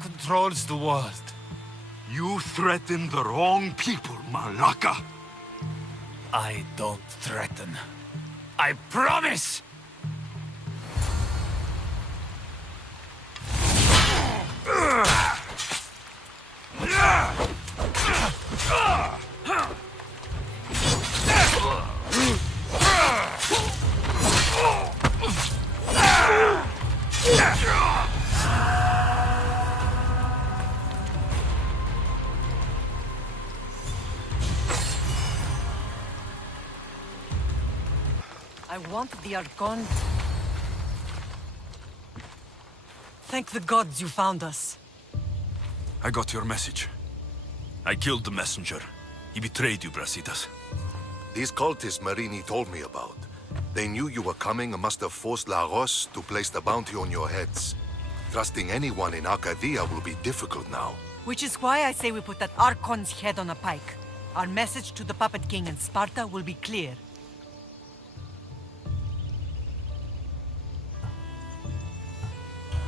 controls the world. You threaten the wrong people, Malaka. I don't threaten. I promise! I want the Archon. Thank the gods you found us. I got your message. I killed the messenger. He betrayed you, Brasidas. These cultists Marini told me about. They knew you were coming and must have forced Lagos to place the bounty on your heads. Trusting anyone in Arcadia will be difficult now. Which is why I say we put that Archon's head on a pike. Our message to the Puppet King in Sparta will be clear.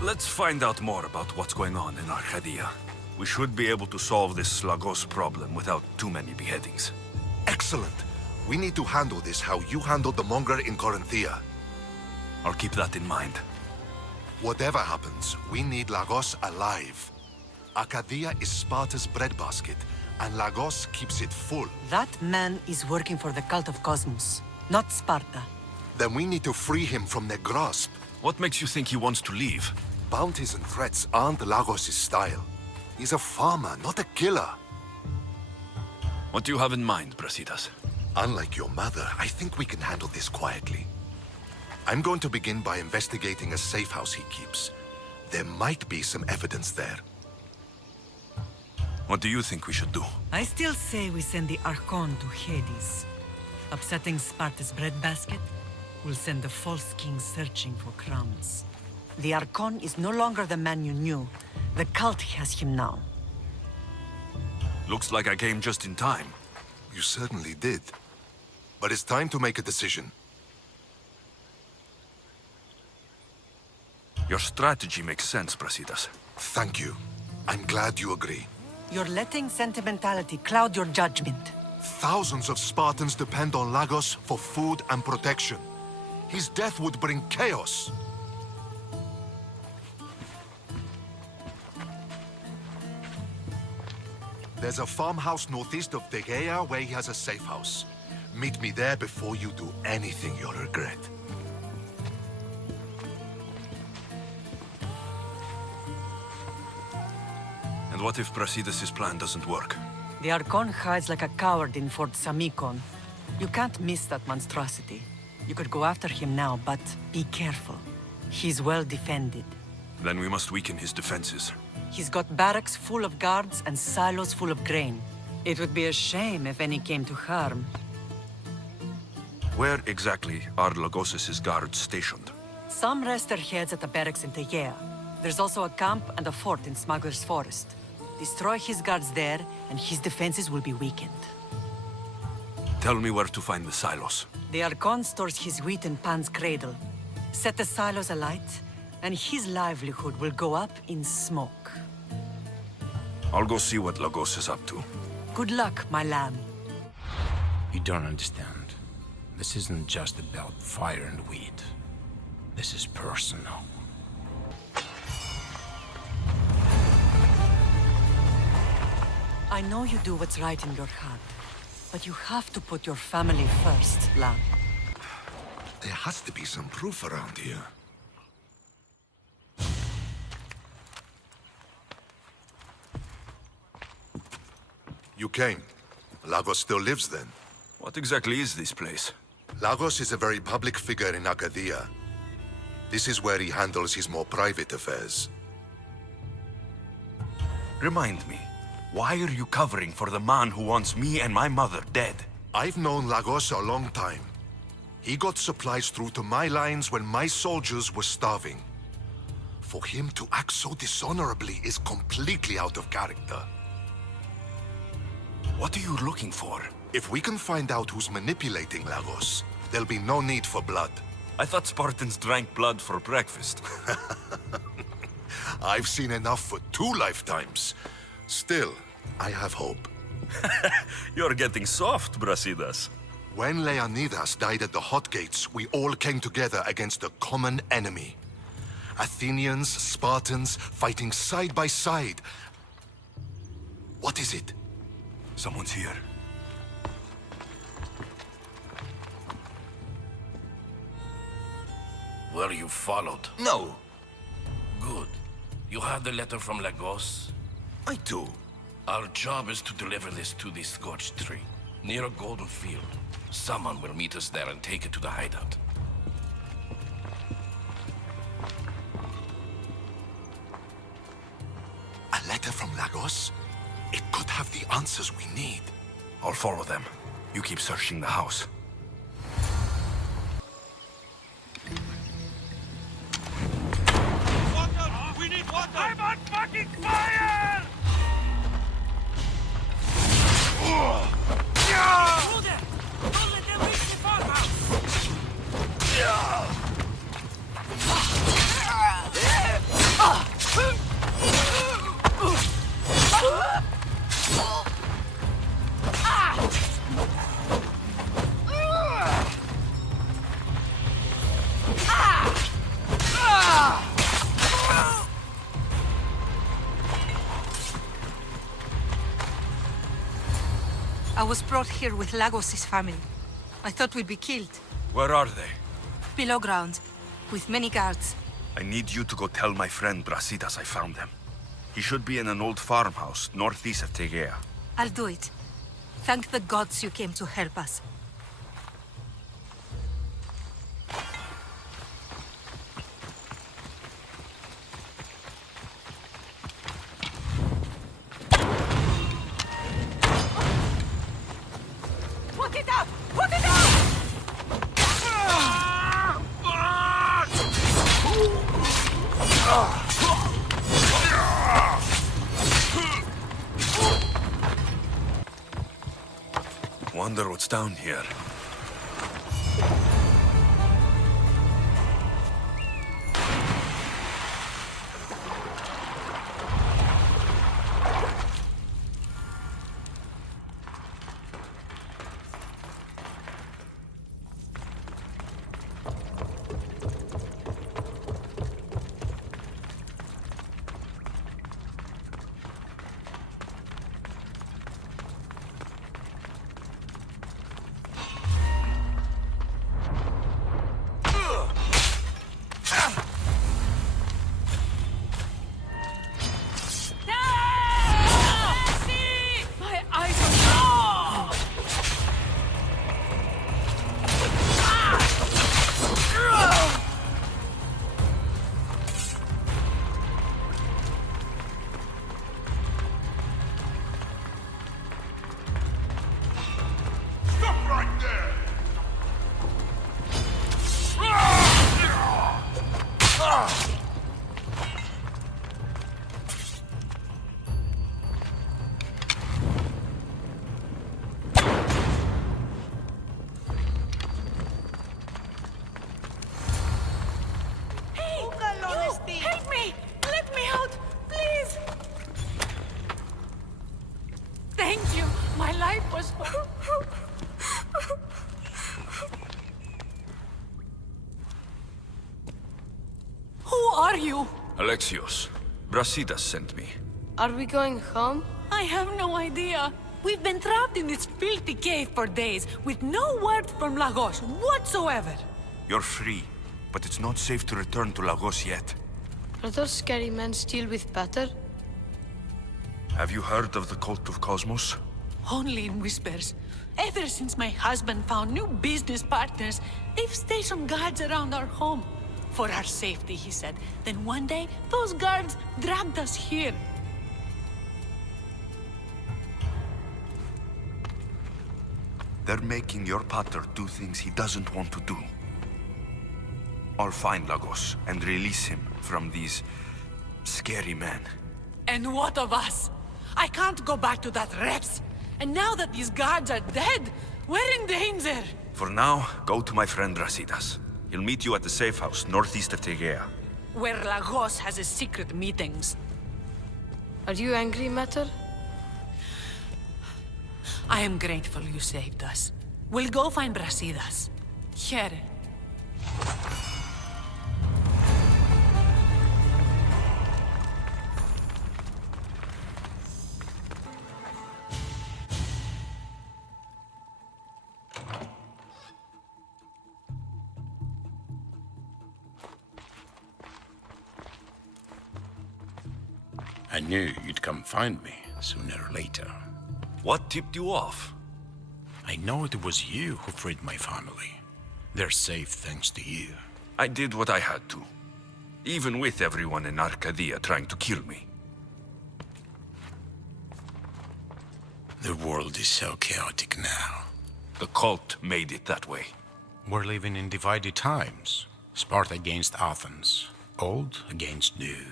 Let's find out more about what's going on in Arcadia. We should be able to solve this Lagos problem without too many beheadings. Excellent! We need to handle this how you handled the monger in Corinthia. I'll keep that in mind. Whatever happens, we need Lagos alive. Arcadia is Sparta's breadbasket, and Lagos keeps it full. That man is working for the cult of Cosmos, not Sparta. Then we need to free him from their grasp. What makes you think he wants to leave? Bounties and threats aren't Lagos' style. He's a farmer, not a killer. What do you have in mind, Brasidas? Unlike your mother, I think we can handle this quietly. I'm going to begin by investigating a safe house he keeps. There might be some evidence there. What do you think we should do? I still say we send the Archon to Hades. Upsetting Sparta's breadbasket will send the false king searching for crumbs. The Archon is no longer the man you knew. The cult has him now. Looks like I came just in time. You certainly did. But it's time to make a decision. Your strategy makes sense, Brasidas. Thank you. I'm glad you agree. You're letting sentimentality cloud your judgment. Thousands of Spartans depend on Lagos for food and protection. His death would bring chaos. There's a farmhouse northeast of Tegea where he has a safe house. Meet me there before you do anything you'll regret. And what if Brasidas' plan doesn't work? The Archon hides like a coward in Fort Samikon. You can't miss that monstrosity. You could go after him now, but be careful. He's well defended. Then we must weaken his defenses. He's got barracks full of guards and silos full of grain. It would be a shame if any came to harm. Where exactly are Lagos' guards stationed? Some rest their heads at the barracks in Tegea. There's also a camp and a fort in Smuggler's Forest. Destroy his guards there, and his defenses will be weakened. Tell me where to find the silos. The Archon stores his wheat in Pan's cradle. Set the silos alight, and his livelihood will go up in smoke. I'll go see what Lagos is up to. Good luck, my lamb. You don't understand. This isn't just about fire and wheat. This is personal. I know you do what's right in your heart, but you have to put your family first, lamb. There has to be some proof around here. You came. Lagos still lives then? What exactly is this place? Lagos is a very public figure in Arcadia. This is where he handles his more private affairs. Remind me, why are you covering for the man who wants me and my mother dead? I've known Lagos a long time. He got supplies through to my lines when my soldiers were starving. For him to act so dishonorably is completely out of character. What are you looking for? If we can find out who's manipulating Lagos, there'll be no need for blood. I thought Spartans drank blood for breakfast. I've seen enough for 2 lifetimes. Still, I have hope. You're getting soft, Brasidas. When Leonidas died at the Hot Gates, we all came together against a common enemy. Athenians, Spartans, fighting side by side. What is it? Someone's here. Were you followed? No. Good. You have the letter from Lagos? I do. Our job is to deliver this to the scorched tree, near a golden field. Someone will meet us there and take it to the hideout. A letter from Lagos? It could have the answers we need. I'll follow them. You keep searching the house. Water! We need water! I'm on fucking fire! Through there! Don't let them reach the farmhouse! I was brought here with Lagos' family. I thought we'd be killed. Where are they? Below ground, with many guards. I need you to go tell my friend Brasidas I found them. He should be in an old farmhouse northeast of Tegea. I'll do it. Thank the gods you came to help us. Put it up! Put it up! Wonder what's down here. My life was... Who are you? Alexios. Brasidas sent me. Are we going home? I have no idea. We've been trapped in this filthy cave for days, with no word from Lagos whatsoever. You're free, but it's not safe to return to Lagos yet. Are those scary men still with Pater? Have you heard of the Cult of Cosmos? Only in whispers. Ever since my husband found new business partners, they've stationed guards around our home. For our safety, he said. Then one day, those guards dragged us here. They're making your pater do things he doesn't want to do. I'll find Lagos and release him from these scary men. And what of us? I can't go back to that Reps. And now that these guards are dead, we're in danger. For now, go to my friend Brasidas. He'll meet you at the safe house northeast of Tegea. Where Lagos has his secret meetings. Are you angry, Mater? I am grateful you saved us. We'll go find Brasidas. Here. I knew you'd come find me sooner or later. What tipped you off? I know it was you who freed my family. They're safe thanks to you. I did what I had to. Even with everyone in Arcadia trying to kill me. The world is so chaotic now. The cult made it that way. We're living in divided times. Sparta against Athens. Old against new.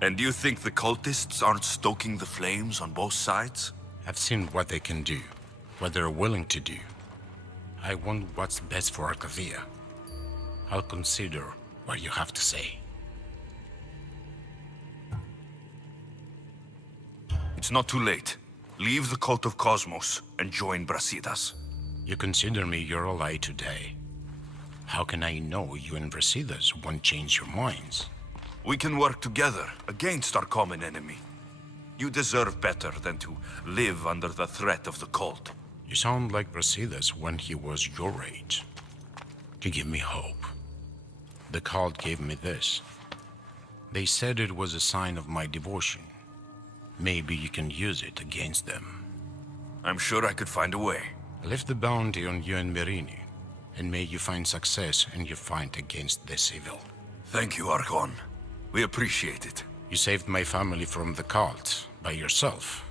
And you think the cultists aren't stoking the flames on both sides? I've seen what they can do, what they're willing to do. I want what's best for Arcadia. I'll consider what you have to say. It's not too late. Leave the Cult of Cosmos and join Brasidas. You consider me your ally today. How can I know you and Brasidas won't change your minds? We can work together against our common enemy. You deserve better than to live under the threat of the cult. You sound like Brasidas when he was your age. You give me hope. The cult gave me this. They said it was a sign of my devotion. Maybe you can use it against them. I'm sure I could find a way. I left the bounty on you and Merini, and may you find success in your fight against this evil. Thank you, Archon. We appreciate it. You saved my family from the cult by yourself.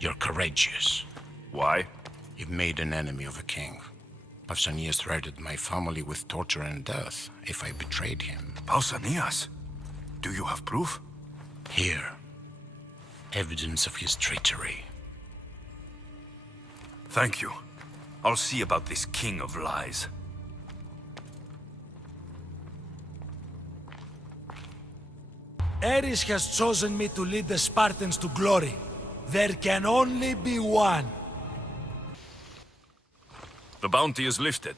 You're courageous. Why? You've made an enemy of a king. Pausanias threatened my family with torture and death if I betrayed him. Pausanias? Do you have proof? Here. Evidence of his treachery. Thank you. I'll see about this king of lies. Ares has chosen me to lead the Spartans to glory. There can only be one. The bounty is lifted.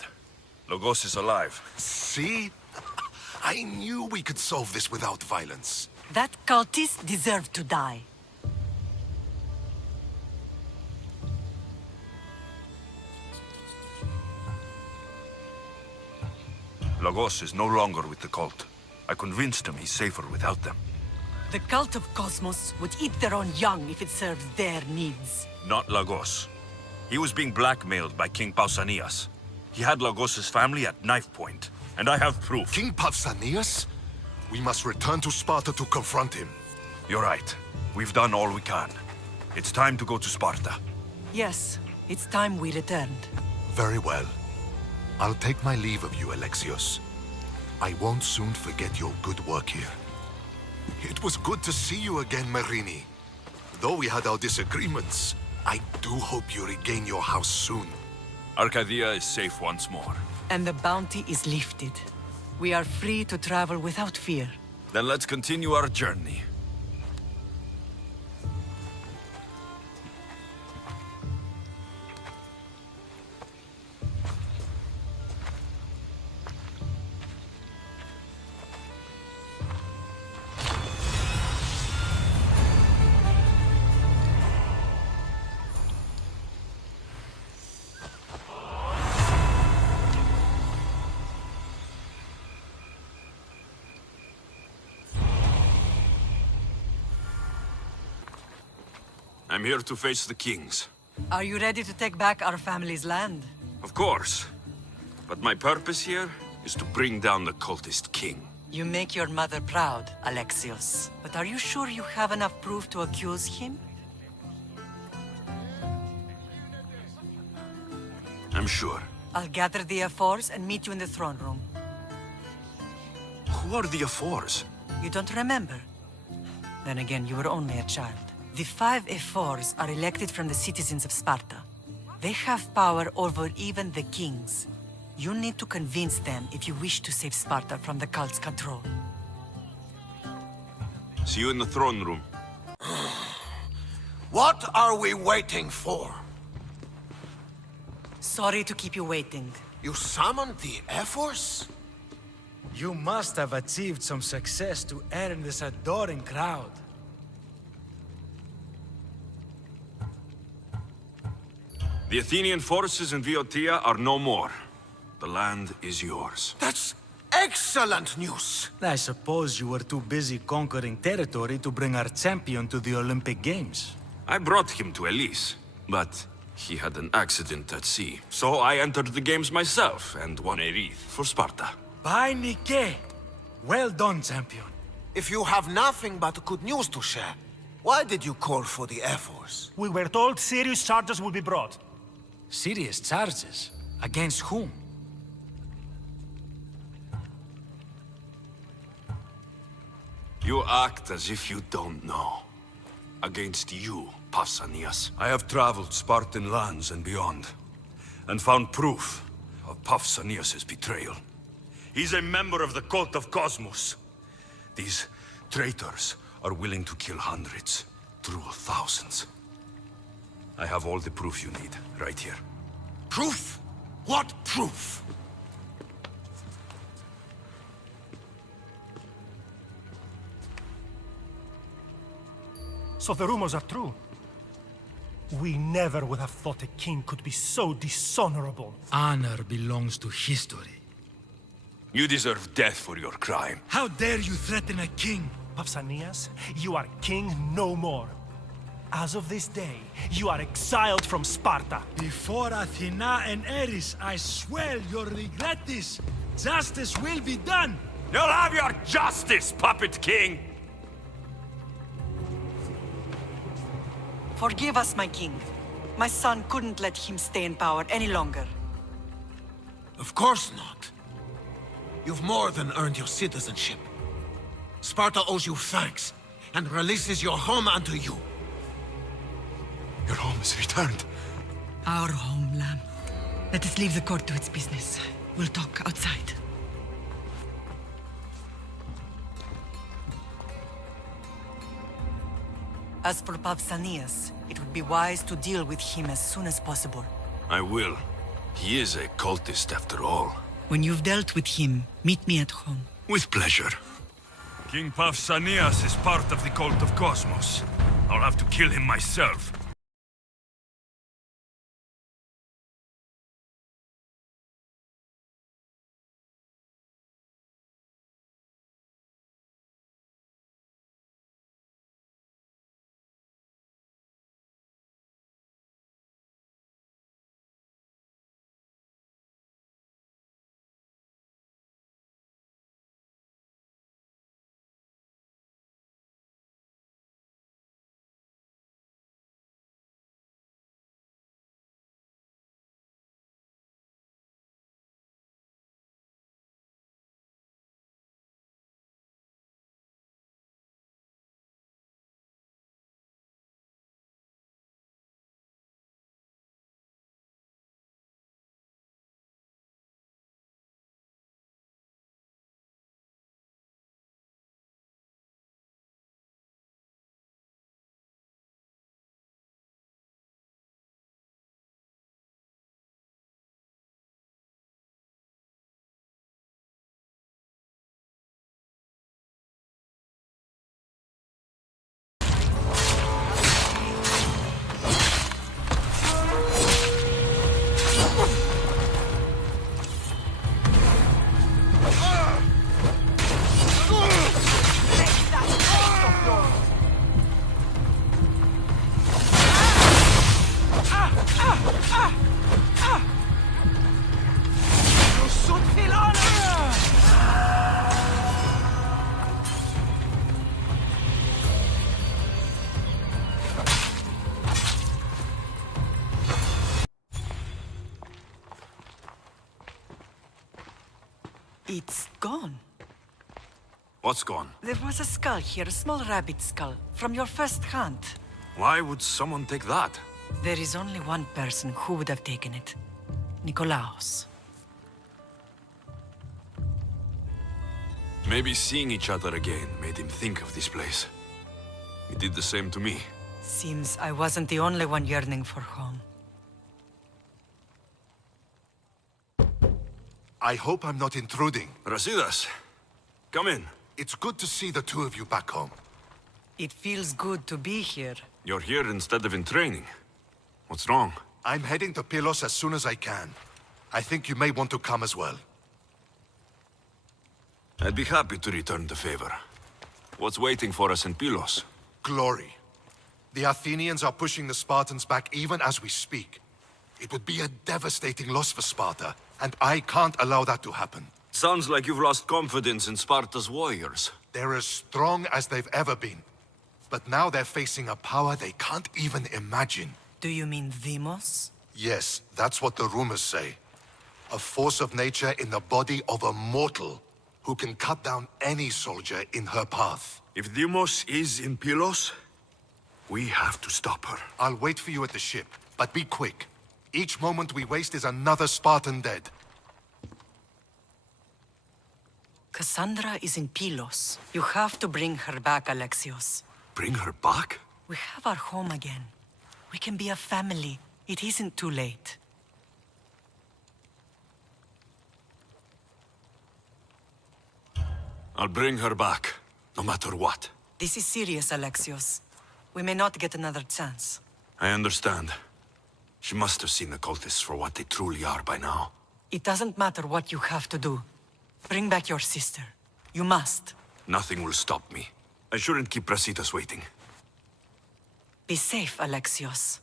Logos is alive. See? I knew we could solve this without violence. That cultist deserved to die. Logos is no longer with the cult. I convinced him he's safer without them. The cult of Cosmos would eat their own young if it served their needs. Not Lagos. He was being blackmailed by King Pausanias. He had Lagos's family at knife point, and I have proof. King Pausanias? We must return to Sparta to confront him. You're right. We've done all we can. It's time to go to Sparta. Yes, it's time we returned. Very well. I'll take my leave of you, Alexios. I won't soon forget your good work here. It was good to see you again, Merini. Though we had our disagreements, I do hope you regain your house soon. Arcadia is safe once more. And the bounty is lifted. We are free to travel without fear. Then let's continue our journey. I'm here to face the kings. Are you ready to take back our family's land? Of course. But my purpose here is to bring down the cultist king. You make your mother proud, Alexios. But are you sure you have enough proof to accuse him? I'm sure. I'll gather the F4s and meet you in the throne room. Who are the F4s? You don't remember? Then again, you were only a child. The 5 F4s are elected from the citizens of Sparta. They have power over even the kings. You need to convince them if you wish to save Sparta from the cult's control. See you in the throne room. What are we waiting for? Sorry to keep you waiting. You summoned the F-Force? You must have achieved some success to earn this adoring crowd. The Athenian forces in Viotia are no more. The land is yours. That's excellent news! I suppose you were too busy conquering territory to bring our champion to the Olympic Games. I brought him to Elise, but he had an accident at sea. So I entered the games myself and won a wreath for Sparta. By Nike! Well done, champion. If you have nothing but good news to share, why did you call for the F-Force? We were told serious charges would be brought. Serious charges? Against whom? You act as if you don't know. Against you, Pausanias. I have traveled Spartan lands and beyond, and found proof of Pausanias' betrayal. He's a member of the cult of Cosmos. These traitors are willing to kill hundreds, through thousands. I have all the proof you need, right here. Proof? What proof? So the rumors are true. We never would have thought a king could be so dishonorable. Honor belongs to history. You deserve death for your crime. How dare you threaten a king? Pausanias, you are king no more. As of this day, you are exiled from Sparta. Before Athena and Ares, I swear you'll regret this. Justice will be done. You'll have your justice, puppet king! Forgive us, my king. My son couldn't let him stay in power any longer. Of course not. You've more than earned your citizenship. Sparta owes you thanks, and releases your home unto you. Your home is returned. Our home, Lamb. Let us leave the court to its business. We'll talk outside. As for Pausanias, it would be wise to deal with him as soon as possible. I will. He is a cultist after all. When you've dealt with him, meet me at home. With pleasure. King Pausanias is part of the cult of Cosmos. I'll have to kill him myself. It's gone. What's gone? There was a skull here, a small rabbit skull, from your first hunt. Why would someone take that? There is only one person who would have taken it. Nikolaos. Maybe seeing each other again made him think of this place. He did the same to me. Seems I wasn't the only one yearning for home. I hope I'm not intruding. Brasidas, come in. It's good to see the two of you back home. It feels good to be here. You're here instead of in training. What's wrong? I'm heading to Pylos as soon as I can. I think you may want to come as well. I'd be happy to return the favor. What's waiting for us in Pylos? Glory. The Athenians are pushing the Spartans back even as we speak. It would be a devastating loss for Sparta, and I can't allow that to happen. Sounds like you've lost confidence in Sparta's warriors. They're as strong as they've ever been. But now they're facing a power they can't even imagine. Do you mean Demos? Yes, that's what the rumors say. A force of nature in the body of a mortal who can cut down any soldier in her path. If Demos is in Pylos, we have to stop her. I'll wait for you at the ship, but be quick. Each moment we waste is another Spartan dead. Kassandra is in Pylos. You have to bring her back, Alexios. Bring her back? We have our home again. We can be a family. It isn't too late. I'll bring her back, no matter what. This is serious, Alexios. We may not get another chance. I understand. She must have seen the cultists for what they truly are by now. It doesn't matter what you have to do. Bring back your sister. You must. Nothing will stop me. I shouldn't keep Brasidas waiting. Be safe, Alexios.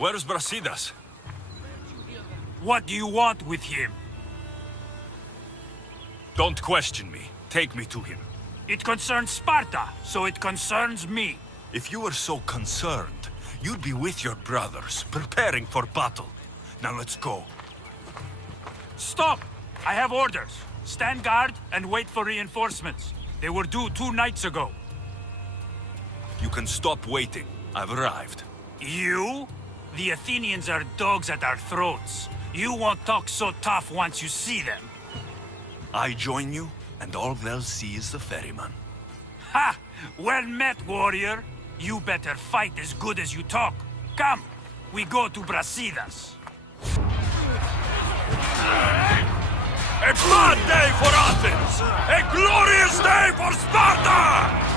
Where's Brasidas? What do you want with him? Don't question me. Take me to him. It concerns Sparta, so it concerns me. If you were so concerned, you'd be with your brothers, preparing for battle. Now let's go. Stop! I have orders. Stand guard and wait for reinforcements. They were due 2 nights ago. You can stop waiting. I've arrived. You? The Athenians are dogs at our throats. You won't talk so tough once you see them. I join you, and all they'll see is the ferryman. Ha! Well met, warrior. You better fight as good as you talk. Come, we go to Brasidas. A bad day for Athens! A glorious day for Sparta!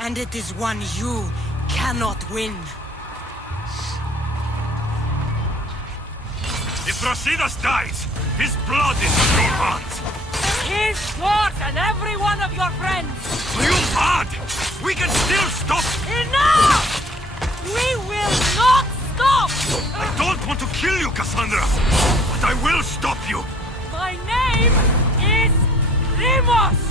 And it is one you cannot win. If Brasidas dies, his blood is in your hands! His, yours, and every one of your friends! Are you mad? We can still stop! Enough! We will not stop! I don't want to kill you, Kassandra, but I will stop you! My name is Animus!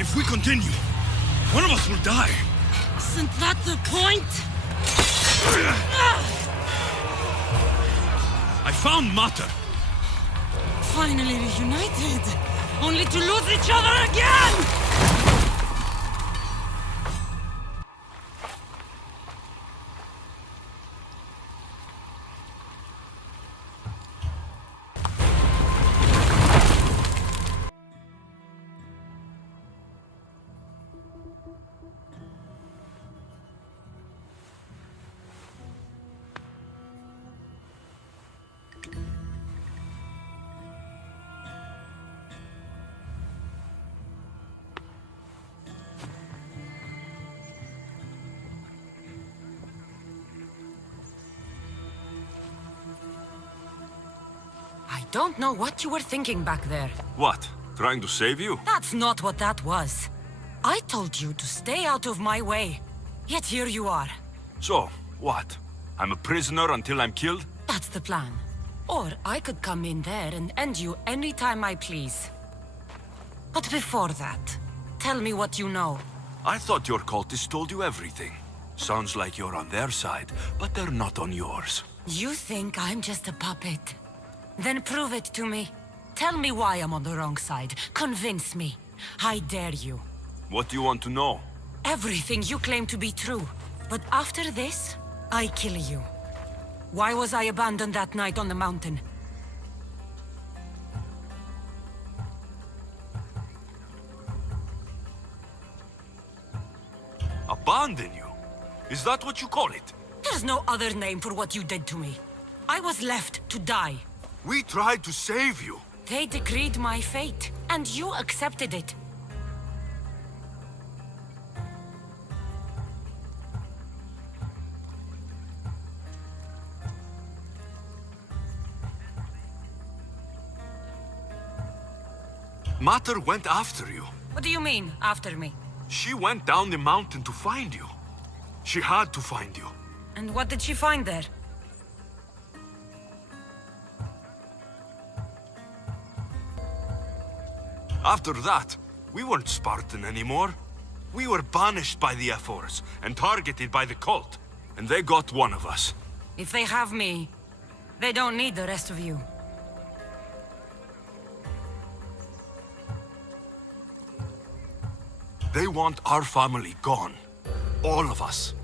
If we continue, one of us will die. Isn't that the point? I found Mater. Finally reunited, only to lose each other again! don't know what you were thinking back there. What? Trying to save you? That's not what that was. I told you to stay out of my way. Yet here you are. So, what? I'm a prisoner until I'm killed? That's the plan. Or I could come in there and end you anytime I please. But before that, tell me what you know. I thought your cultists told you everything. Sounds like you're on their side, but they're not on yours. You think I'm just a puppet? Then prove it to me. Tell me why I'm on the wrong side. Convince me. I dare you. What do you want to know? Everything you claim to be true. But after this, I kill you. Why was I abandoned that night on the mountain? Abandon you? Is that what you call it? There's no other name for what you did to me. I was left to die. We tried to save you. They decreed my fate, and you accepted it. Mater went after you. What do you mean, after me? She went down the mountain to find you. She had to find you. And what did she find there? After that, we weren't Spartan anymore. We were banished by the Ephors and targeted by the cult. And they got one of us. If they have me, they don't need the rest of you. They want our family gone. All of us.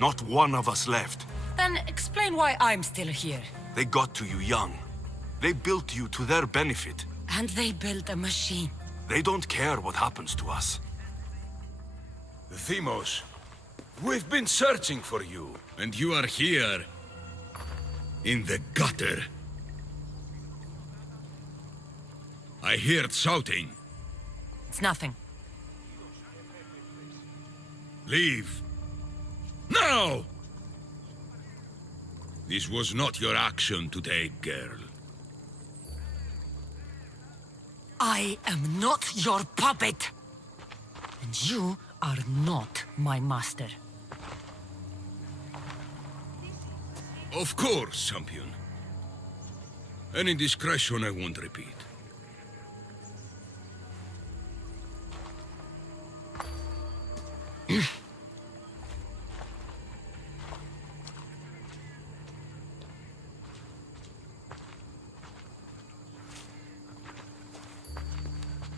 Not one of us left. Then explain why I'm still here. They got to you young. They built you to their benefit. And they built a machine. They don't care what happens to us. Themos, we've been searching for you, and you are here. In the gutter. I heard shouting. It's nothing. Leave. Now! This was not your action to take, girl. I am not your puppet. And you are not my master. Of course, champion. Any indiscretion I won't repeat.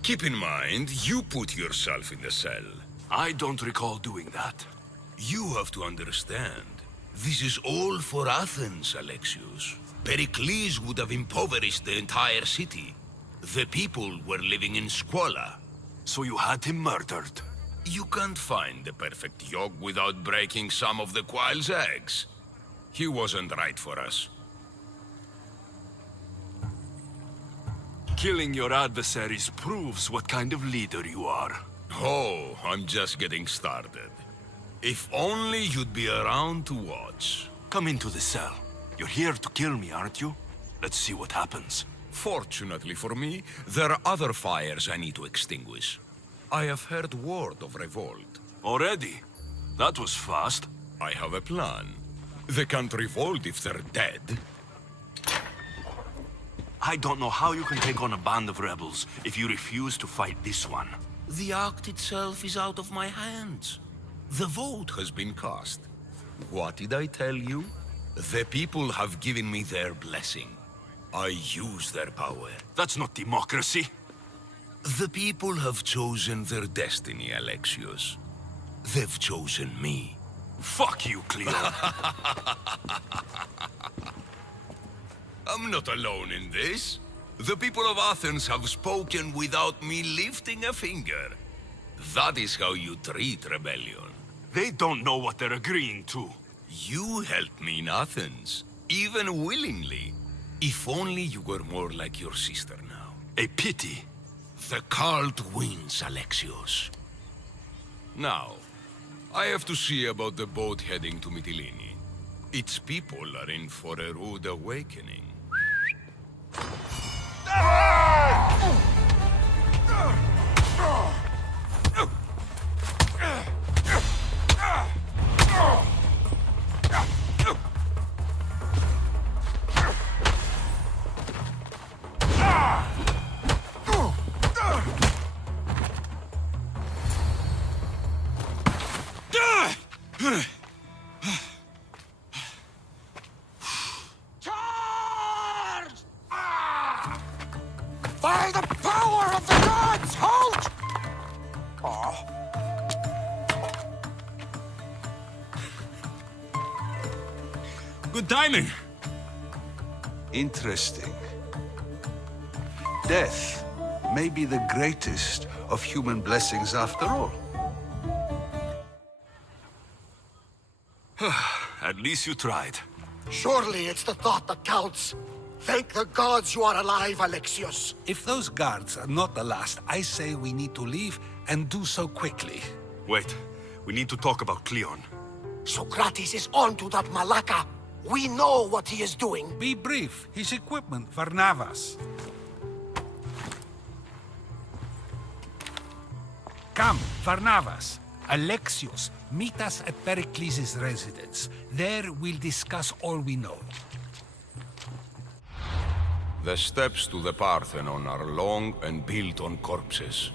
Keep in mind, you put yourself in the cell. I don't recall doing that. You have to understand. This is all for Athens, Alexios. Pericles would have impoverished the entire city. The people were living in squalor. So you had him murdered? You can't find the perfect yolk without breaking some of the quail's eggs. He wasn't right for us. Killing your adversaries proves what kind of leader you are. Oh, I'm just getting started. If only you'd be around to watch. Come into the cell. You're here to kill me, aren't you? Let's see what happens. Fortunately for me, there are other fires I need to extinguish. I have heard word of revolt. Already? That was fast. I have a plan. They can't revolt if they're dead. I don't know how you can take on a band of rebels if you refuse to fight this one. The act itself is out of my hands. The vote has been cast. What did I tell you? The people have given me their blessing. I use their power. That's not democracy. The people have chosen their destiny, Alexios. They've chosen me. Fuck you, Cleo. I'm not alone in this. The people of Athens have spoken without me lifting a finger. That is how you treat rebellion. They don't know what they're agreeing to. You helped me in Athens, even willingly. If only you were more like your sister now. A pity. The cult wins, Alexios. Now, I have to see about the boat heading to Mytilene. Its people are in for a rude awakening. Charge! By the power of the gods, halt! Good timing. Interesting. Death may be the greatest of human blessings after all. At least you tried. Surely it's the thought that counts. Thank the gods you are alive, Alexios. If those guards are not the last, I say we need to leave and do so quickly. Wait, we need to talk about Cleon. Socrates is onto that Malaka. We know what he is doing. Be brief. His equipment, Varnavas. Come, Varnavas. Alexios, meet us at Pericles' residence. There we'll discuss all we know. The steps to the Parthenon are long and built on corpses.